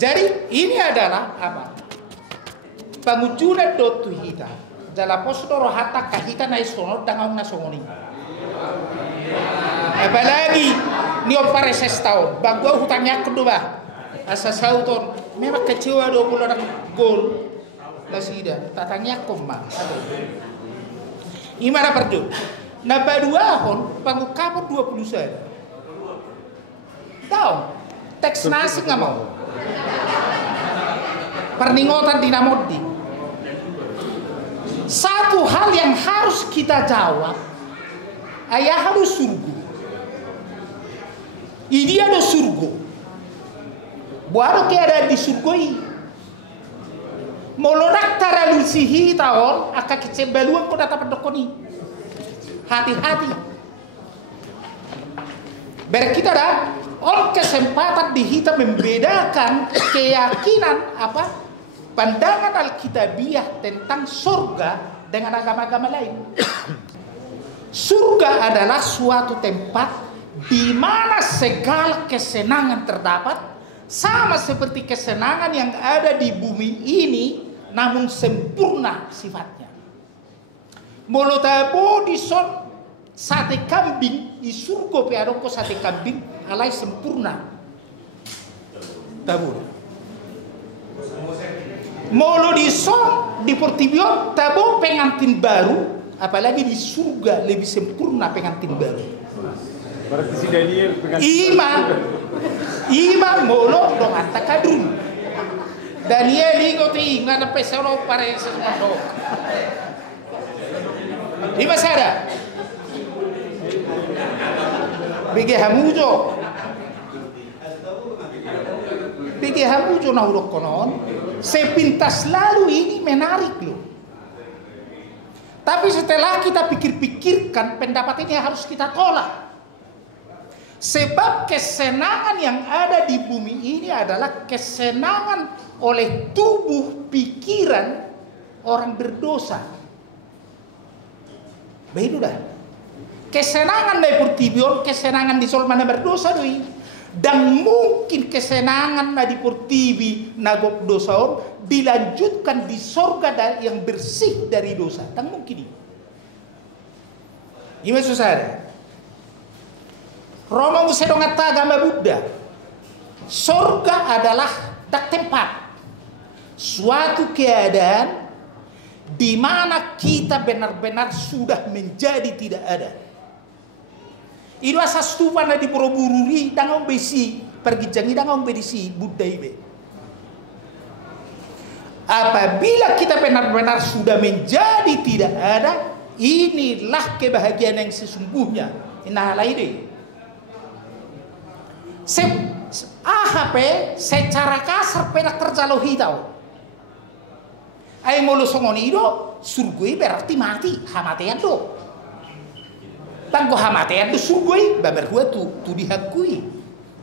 Jadi ini adalah apa? Pangujulan dotu hita jala posdoro hata kahita na isono dangaw na songoni apalagi ni opareses tahun bagwa hutangnya kedua asa sauton memang kecewa 20 orang gol lasida tatangnya koma imara perdu na badua hon pangukapot 20 sen tahu teks nasi nggak mau perningotan dinamodi. Satu hal yang harus kita jawab, ayah harus surga. Ini ada surga. Baru ke ada di surga ini. Molorak taralusihi tahun, akan kecebaluan kau datang pendokoni. Hati-hati. Berkita dah, on kesempatan di kita membedakan keyakinan apa? Pandangan Alkitabiah tentang surga dengan agama-agama lain. Surga adalah suatu tempat di mana segala kesenangan terdapat, sama seperti kesenangan yang ada di bumi ini, namun sempurna sifatnya. Molotabo di son sate kambing, di surga peadoko sate kambing, alai sempurna. Tabur. Molo di son di Portibio tabo pengantin baru, apalagi di surga lebih sempurna pengantin baru. Berarti si Daniel pengantin Ima molo dong atta kadun. Daniel ingoti ngada pesero pare sesuatu. Ima sada. Bigi hamujo. Bigi hamujo na urok konon. Sepintas lalu ini menarik loh. Tapi setelah kita pikir-pikirkan, pendapat ini harus kita tolak. Sebab kesenangan yang ada di bumi ini adalah kesenangan oleh tubuh pikiran orang berdosa. Begitu dah. Kesenangan dari Portibion, kesenangan di Solmana berdosa doi. Dan mungkin kesenangan na di Portibi nagop dosa dilanjutkan di sorga yang bersih dari dosa. Dan mungkin ini. Gimana susah? Roma musedongat agama Buddha. Sorga adalah tempat, suatu keadaan di mana kita benar-benar sudah menjadi tidak ada. Itu asas tuan di Porobururi dangang besi pergi jangi dangang besi Buddha ibe. Apabila kita benar-benar sudah menjadi tidak ada, inilah kebahagiaan yang sesungguhnya. Nah lain HP secara kasar pena terjalohi tau. Ay mulu songoni do surgui berarti mati hamatean do. Tangko hamatean do surgui berdua tu dihakui.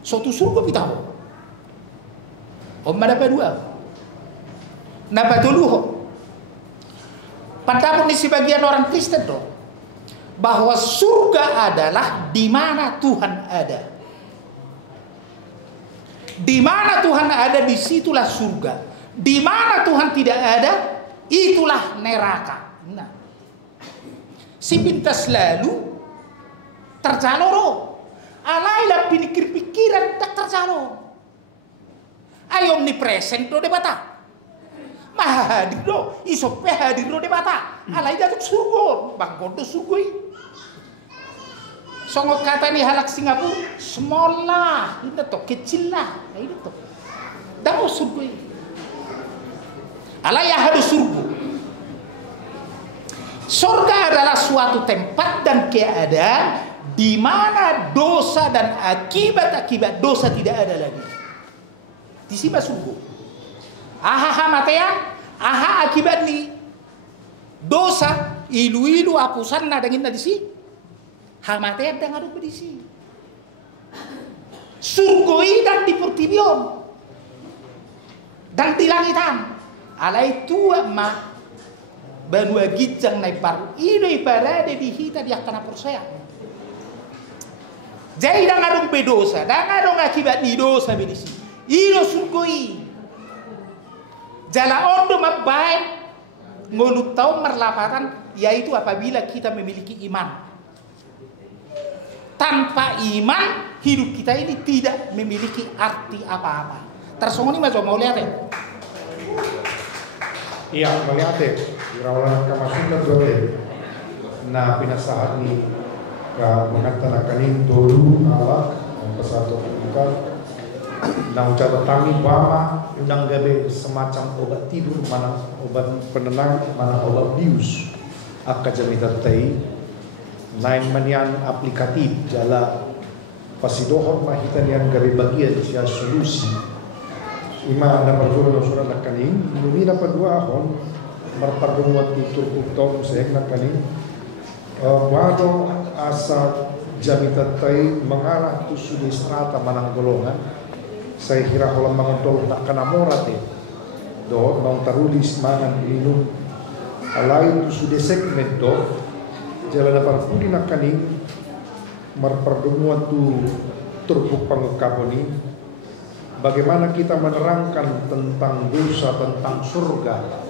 Suatu surga pitau. Om ada dua. Napa dulu? Padahal ini sebagian orang Kristen do bahwa surga adalah di mana Tuhan ada. Di mana Tuhan ada, disitulah surga. Di mana Tuhan tidak ada, itulah neraka. Nah, si pintas lalu terjaloro. Alailah pikir-pikiran tak terjaloro. Ayo omnipresent do debata. Maha hadir do, isope hadir do debata. Alai datuk surga, bangkondo surgoi. Songok kata ni halak Singapura, small lah, ini tuh kecil lah, ini tuh. Dah surga. Alai ada surga. Surga adalah suatu tempat dan keadaan di mana dosa dan akibat-akibat dosa tidak ada lagi. Di sini surga. Aha matea, aha akibat ni dosa ilu-ilu apusan na dengin na di sini. Hamatea dengan ada di sini. Surgoi dan di pertibion dan di langitan. Alai tua ma banua gijang naik paru. Ini ibarat di hita dia kena percaya. Jadi dan ada dosa, dan ada akibat ni dosa di sini. Ilo surgoi. Jala ondo mabaik ngolut tahu merlapatan, yaitu apabila kita memiliki iman. Tanpa iman, hidup kita ini tidak memiliki arti apa-apa. Tersongong ini macam mau lihat ya? Iya, melihat ya. Irawalan kamasunan dote. Nah, pinasahan ni mengatakan ini dulu Allah pesatu kita. Nah, ucapan kami bama undang gabe semacam obat tidur, mana obat penenang, mana obat bius. Akka jamitat tai. Lain manian aplikatif jala pasidohon mahitan yang gari bagian sia solusi. Ima anda berjuru surat nakaning, lumina padua ahon merpardumuat tutur utong sehek nakaning. Wado asa jamitatai mengarah tu sudi strata manang golongan. Saya kira kalau mangotol nak kena morate. Do mau tarulis mangan minum. Alai tu sudi segmen do. Jalan para pudi nakaning merpertemuan tu turbuk pangkaponi. Bagaimana kita menerangkan tentang dosa, tentang surga,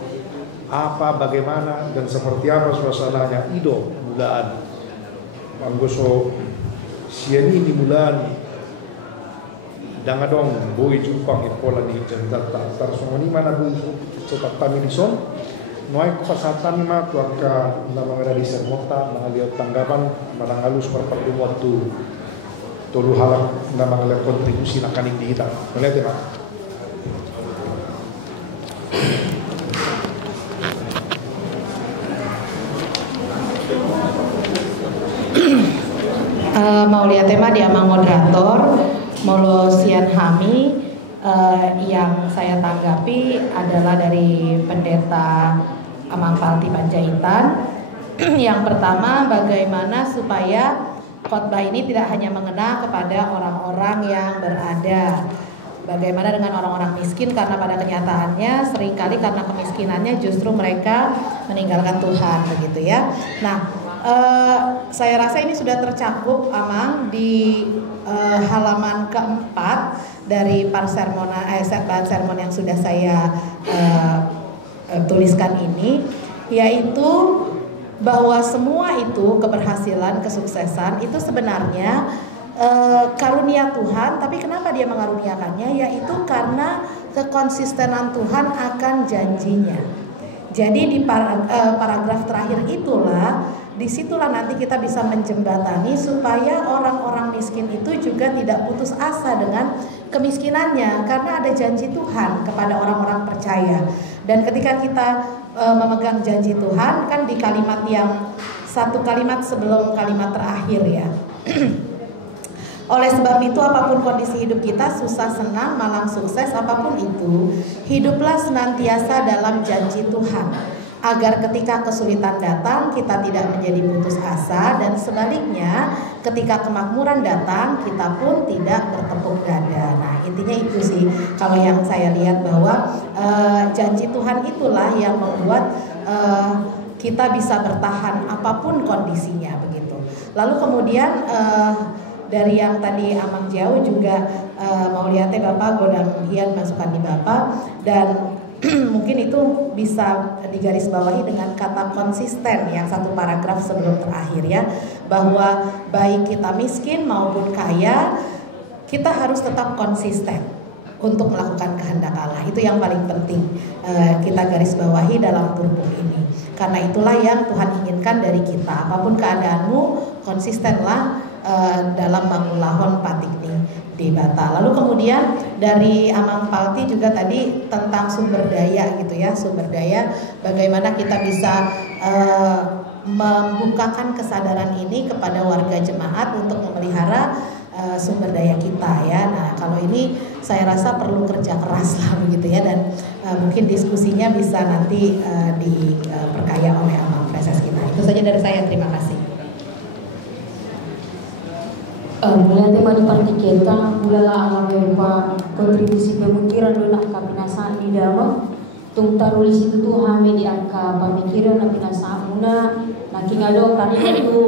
apa, bagaimana dan seperti apa suasananya ido mulaan. Anggoso siani di mulaan dangadong boy jupang ipola ni jantar tar songoni mana bu cetak kami di son. Noai pasatan ma tuaka na mga realisan mota mga liot tanggapan manangalus perpertemuan tu tolu halak na mga kontribusi na kaning kita. Melihat ya Pak. Mau lihat tema di amang moderator molo sian hami yang saya tanggapi adalah dari pendeta Amang Palti Panjaitan. Yang pertama, bagaimana supaya khotbah ini tidak hanya mengena kepada orang-orang yang berada. Bagaimana dengan orang-orang miskin, karena pada kenyataannya seringkali karena kemiskinannya justru mereka meninggalkan Tuhan, begitu ya. Nah, saya rasa ini sudah tercakup Amang di halaman keempat dari bahan sermon yang sudah saya tuliskan ini, yaitu bahwa semua itu keberhasilan, kesuksesan itu sebenarnya karunia Tuhan. Tapi kenapa dia mengaruniakannya? Yaitu karena kekonsistenan Tuhan akan janjinya. Jadi di paragraf terakhir itulah, disitulah nanti kita bisa menjembatani supaya orang-orang miskin itu juga tidak putus asa dengan kemiskinannya, karena ada janji Tuhan kepada orang-orang percaya. Dan ketika kita memegang janji Tuhan, kan di kalimat yang satu kalimat sebelum kalimat terakhir ya, Oleh sebab itu, apapun kondisi hidup kita, susah, senang, malang, sukses, apapun itu, hiduplah senantiasa dalam janji Tuhan, agar ketika kesulitan datang kita tidak menjadi putus asa, dan sebaliknya ketika kemakmuran datang kita pun tidak bertepuk dada. Nah, intinya itu sih kalau yang saya lihat, bahwa janji Tuhan itulah yang membuat kita bisa bertahan apapun kondisinya begitu. Lalu kemudian dari yang tadi Amang Jauh juga mau lihatnya Bapak godang hian masukan di Bapak, dan mungkin itu bisa digarisbawahi dengan kata konsisten yang satu paragraf sebelum terakhir ya, bahwa baik kita miskin maupun kaya kita harus tetap konsisten untuk melakukan kehendak Allah. Itu yang paling penting kita garisbawahi dalam turbuk ini, karena itulah yang Tuhan inginkan dari kita. Apapun keadaanmu, konsistenlah dalam mangulahon patikni di bata. Lalu kemudian dari Amang Palti juga tadi tentang sumber daya gitu ya, sumber daya, bagaimana kita bisa membukakan kesadaran ini kepada warga jemaat untuk memelihara sumber daya kita ya. Nah, kalau ini saya rasa perlu kerja keras lah begitu ya, dan mungkin diskusinya bisa nanti diperkaya oleh Amang Preses kita. Itu saja dari saya, terima kasih. Mulai tema di partiketa, mulailah alam berupa kontribusi pemikiran dan kapinasaan di dalam tung taruh di situ tuh hame di angka pemikiran dan pinasaan muna naking ado karena itu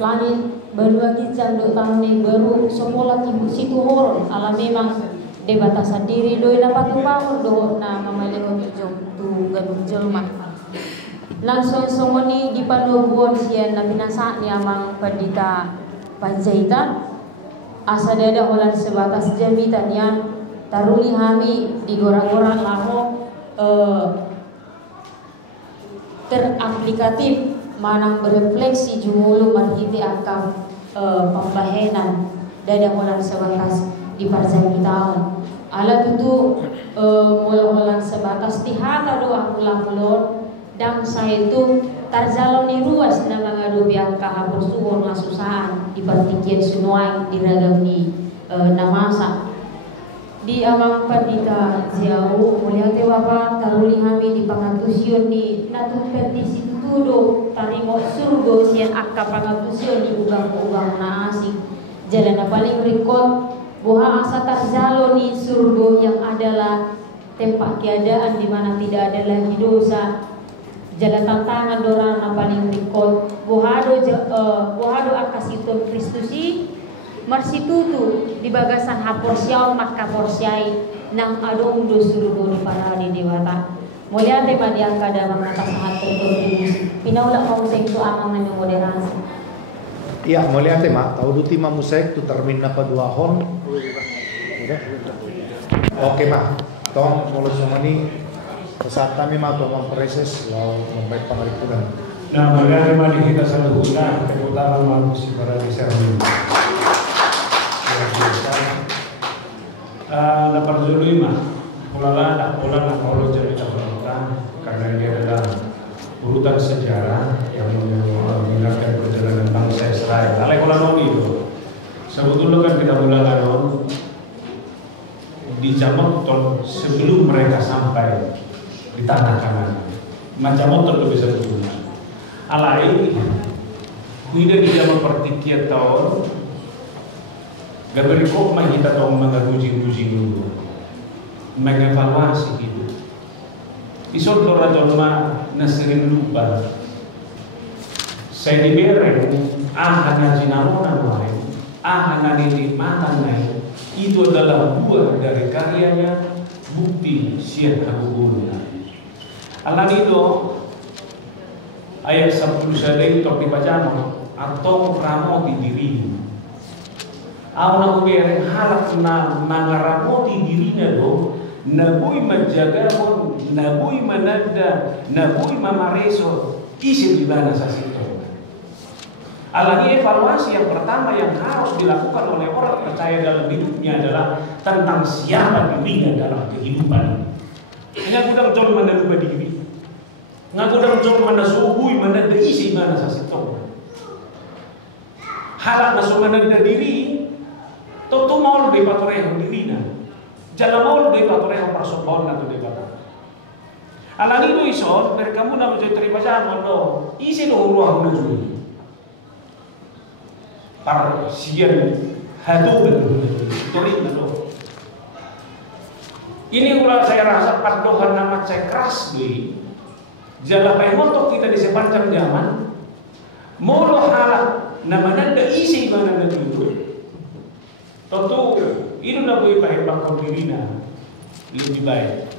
langit baru lagi jandok tahun baru sekolah tibu situ horon alam memang debatasan diri doi dapat bangun do na mamaleo tu gadung jelma langsung songoni di pandobuon sian na pinasaan ni Amang Pandita Panjaitan asa dada holan sebatas jamitan yang taruli hami di gorang-gorang lamo teraplikatif manang berefleksi jumulu marhiti akam pembahenan dada holan sebatas di parjami tahun ala tutu holan sebatas tihata doa pulang dan saya itu tarjaloni ruas na mga dubiang kahapusuhon na susahan ipartikyan sunuay diragam ni namasa di Amang Pandita Jauh mulia te Bapak taruli kami di pangatusyon ni natupet di situ tudo tarimo surgo siyan akka pangatusyon di ugang-ugang na asing jalan na paling rekod buha asa tarjalo ni surgo yang adalah tempat keadaan di mana tidak ada lagi dosa. Jalan tantangan dorang na paling rikot buhado akasiton Kristusi marsitutu di bagasan haporsiaw makaporsiay nang adong do surgo di paradi dewata mulia tema di angka dalam natasahat terkontribusi pinaula kong seksu amang na moderasi. Iya, mulia tema tau duti mamusek tu termin na paduahon. Oke mah tong mulut somani saat kami mau memproses lalu membaik pengalipunan. Nah, bagaimana kita selalu guna keutamaan manusia pada desa ini. Dapat dulu mah, pola kalau jadi catatan karena dia adalah urutan sejarah yang mengingatkan perjalanan bangsa Israel. Alai kalau itu, sebetulnya kan kita mulai di zaman sebelum mereka sampai di tanah kanan macam motor itu bisa berguna alai kuida di zaman pertikiat tahun gak berikut mah kita tahu mengaguji-guji dulu mengevaluasi hidup isol dorajon mah nasirin lupa saya diberi hanya jinaronan lain hanya dinikmatan lain itu adalah buah dari karyanya bukti siap hagugulnya Allah itu ayat 10 sadeng tok dibaca atau ramo di diri. Auna ubere halak na mangaramo di dirinya do nabui menjaga pun nabui manada nabui mamareso isi di mana sasito. Allah ini evaluasi yang pertama yang harus dilakukan oleh orang percaya dalam hidupnya adalah tentang siapa dirinya dalam kehidupan. Ngaku dang jol mana lupa diri. Ngaku dang jol mana subui mana isi mana sasito. Halak nasu mana diri Toto mau de patoreho dirina. Jala mau de patoreho persobon na to de bata. Alani do ison per kamu na mo terima jamo do. Isi do ruah na jui. Par sian hadu torik na do. Ini ulah saya rasa padohan amat saya keras gue. Jala pai motok kita di sepanjang zaman. Molo halak namanya ada isi mana ada itu. Tentu itu nak boleh pakai bakal dirina lebih baik.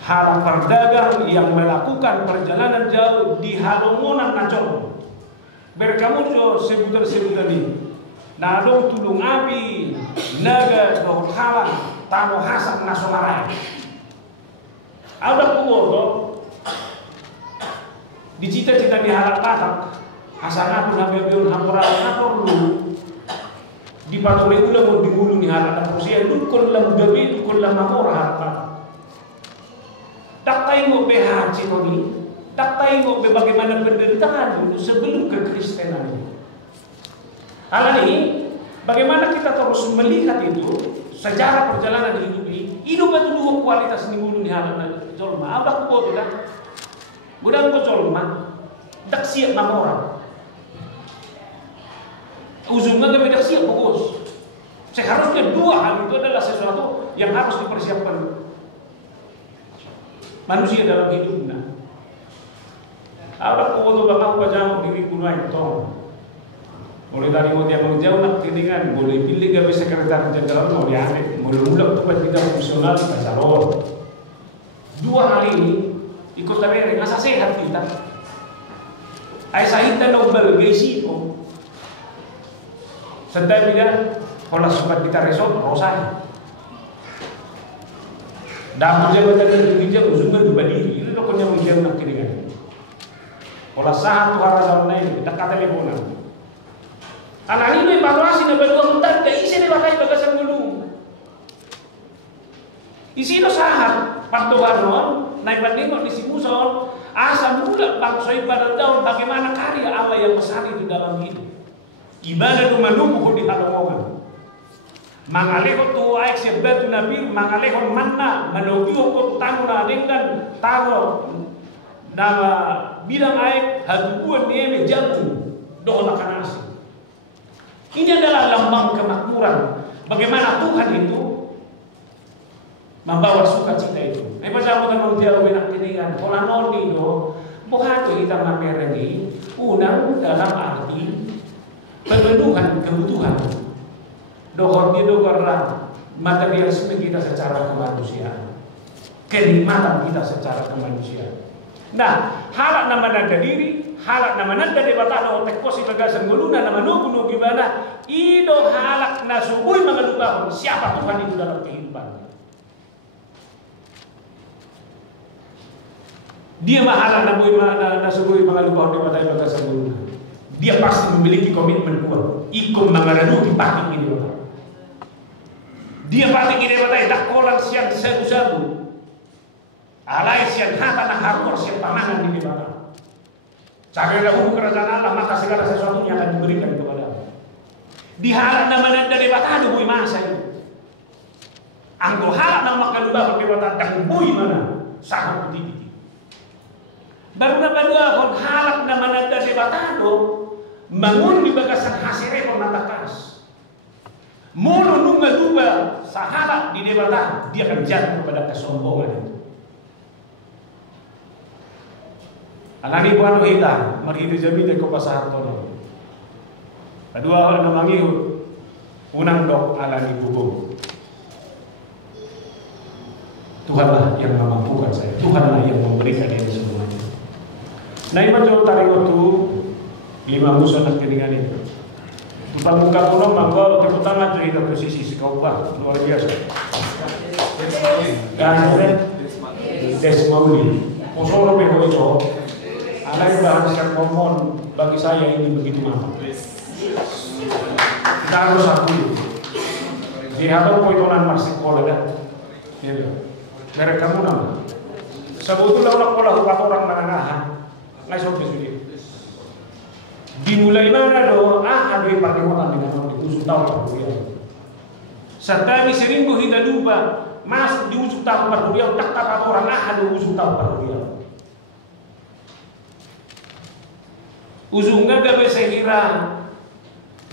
Halak perdagang yang melakukan perjalanan jauh di halongonan nacol. Berkamu jo sebutan ini. Nadong tulung api, naga doh halang. Tano hasan nasonarai. Ada kuwo di cita-cita di halak patak. Hasanatu nabiun hampura apa lu di patole ulah mau digulung di halak manusia dukun lam gabi dukun lam makora harta. Daktai mo behaji koni. Daktai mo be bagaimana penderitaan dulu sebelum kekristenan ini. Hal ini bagaimana kita terus melihat itu sejarah perjalanan hidup ini, hidup itu dua kualitas ni mulu ni halan jolma. Abak ko tidak, budak ko jolma, dak siap nama orang. Ujungnya kami dak siap fokus. Seharusnya dua hal itu adalah sesuatu yang harus dipersiapkan manusia dalam hidupnya. Abak ko tu bakal baca diri kunoai tong. Mulai dari mau dia menjauh nak tiningan, boleh pilih gawe sekretaris jenderal mau diambil, mulai mulak tempat tidak fungsional kita calon. Dua hal ini ikut tabere, asa sehat kita. Ay sahita nobel gaisi ko. Sedai bila pola sukat kita resort rosai. Dapat jabatan yang dijak ujungnya dua diri, itu kau yang menjauh nak tiningan. Pola sah tu harasan lain, dekat teleponan. Anak ini evaluasi na berdua mentar da isi ni bakay bagasan dulu. Isi no sahat pagdobaron na ibandingon di simuson asa mula bangsa ibadah daun bagaimana karya Allah yang besar itu dalam hidup. Ibadah tu manumbuh di halongan. Mangalehon tu aik siap batu nabi mangalehon manna manogio ko tango na dengan taro nama bilang aik haduan nieme jantung doh lakanasi. Ini adalah lambang kemakmuran. Bagaimana Tuhan itu membawa sukacita itu. Pasal kita menjauh nak tiningan. Pola noni do, bohato kita mamerengi unang dalam arti pemenuhan kebutuhan. Dohor di dohorlah materialisme kita secara kemanusiaan, kenikmatan kita secara kemanusiaan. Nah, halak nama nanda diri, halak nama nanda debatana otek posi bagasan guluna nama nubuh gimana? Ido halak nasubui mengelupakan siapa Tuhan itu dalam kehidupan. Dia mahala nasubui mengelupakan debatana bagasan guluna. Dia pasti memiliki komitmen kuat. Ikum mengaradu di pating ini debatana. Dia pating ini debatana tak kolan siang sabu-sabu. Alai sian hata na harur sian panahan di mana. Cari dahulu kerajaan Allah maka segala sesuatunya akan diberikan kepada. Di halak nama dari batah bui masa itu. Anggo halak nama kalubah di batah dan bui mana saham putih. Baru dua kon halak nama dari batah bangun di bagasan hasire pematakas. Mulu nunggal duba sahalak di debatah dia akan jatuh kepada kesombongan itu. Alani buan kita maridu jami de ko pasar tono. Kedua hal namangi unang dok alani bubung. Tuhanlah yang memampukan saya. Tuhanlah yang memberikan ini semuanya. Nah ima jo taringo tu lima musuh nak keningan itu. Tupang muka kuno manggo teputang aja kita posisi sekaupa luar biasa. Dan Desmauli. Musoro beho itu. Alai bahasa ngomong bagi saya ini begitu lama. Kita harus akui. Di hatau poitonan masih sekolah kan. Mereka munam. Sebetulnya orang hukat orang menengah. Nggak sobat sudi. Dimulai mana do? Ada pakai orang dengan orang itu sudah tahu ya. Serta seringgo hita lupa masuk di ujung tahun perhuriau tak dapat orang ahad di ujung tahun perhuriau. Ujungnya gabe sehira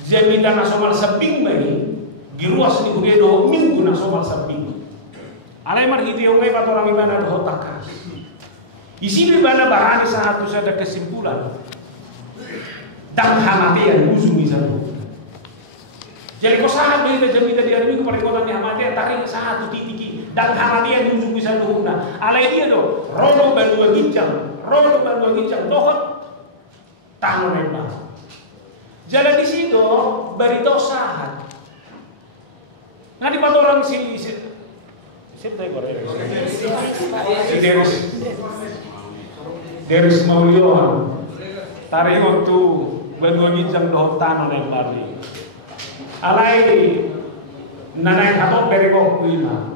jaminan nasional sabing bagi di ruas di Hugedo minggu nasional sabing. Alai marhiti ongai pat orang ibana do takas. Isi ibana bahani saat itu ada kesimpulan. Dan hamatian ujung misalnya. Jadi kau sahat berita jaminan di hari minggu pada kota ni hamatian tarik saat itu titiki dan hamatian ujung misalnya tuhuna. Alai dia do rono bandua gincang dohot tanah nembak. Jalan di situ berita sahat. Ngadi pat orang si Deris Mauliohan tarik waktu bandua gincang dohot tanah nembak. Alai nanai kato perego kuina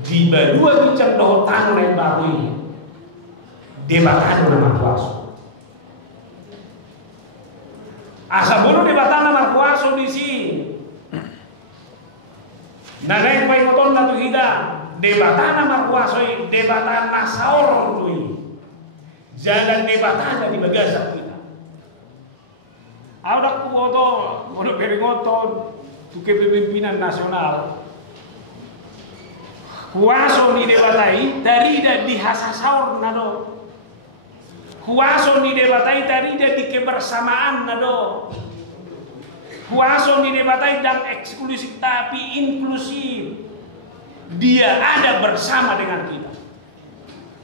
di badua gincang dohot tanah nembak debatan nama kuasa. Asa bulu debatan nama kuasa di sini. Nanai pai moton natu hida debatan nama kuasa debatan nasaor tui. Jangan debatan di bagasa kita. Ada kuoto, ada peringoton, tu kepemimpinan nasional. Kuasa ni debatai tarida di hasasaur nado. Kuasa ni debatai tarida di kebersamaan nado. Kuasa ni debatai dan eksklusif tapi inklusif. Dia ada bersama dengan kita.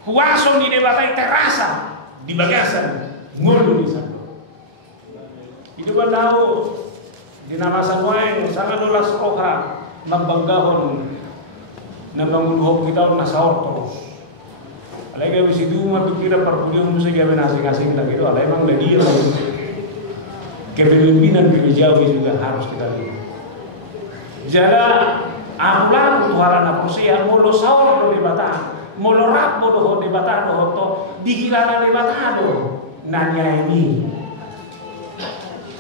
Kuasa ni debatai terasa di bagasan ngulu di sana. Itu kan tahu di nama Samuel sangat dolas koha nabanggahon nabanguluhok kita nasaor terus. Alai bisi duma pikira perkuliah musuh gawe asing-asing lagi itu. Alai emang dia kepemimpinan gerejawi juga harus kita lihat. Jada akulah tuharan apusia molo saur do debatan, molo rap do debatan do to digilana debatan do nanya ini.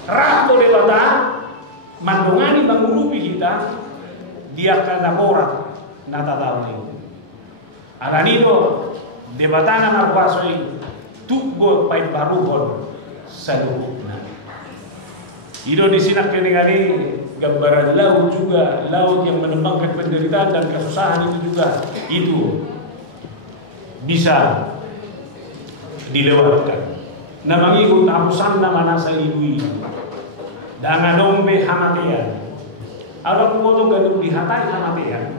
Rap do debatan mandongani bangunupi kita dia akan laporan nata tahu ni. Aranino debatan marwasoi tukbo pai baruhon salukna. Ido di sini kali gambaran laut juga, laut yang menembangkan penderitaan dan kesusahan itu juga itu bisa dilewatkan. Namangi utapusan nama nasa ibu dengan dombe hamatian. Ada kumoto gadung dihatai hamatian.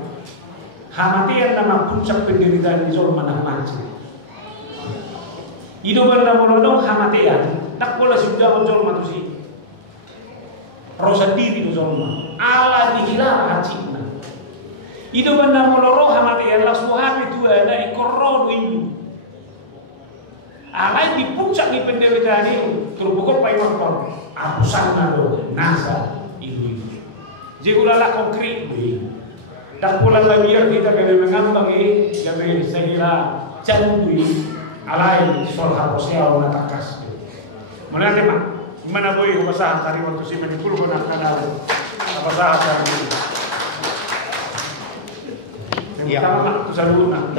Hamatian nama puncak penderitaan di zon mana macam. Ido benda molodong hamatian. Tak boleh sudah muncul matusi. Rosa diri tu zolma ala dihilang hacina itu benda moloro hamati Allah suhabi tu ada ikorro itu ala di puncak di penderitaan ini terbukor pai makor apusan nado nasa itu jadi ulala konkret tak pula biar kita kena mengambang kami segera candu alai soal haposnya natakas mana teman mana boleh usaha tadi waktu si menikul benar kadang apa sahaja ini. Ya, sama tu selalu nak.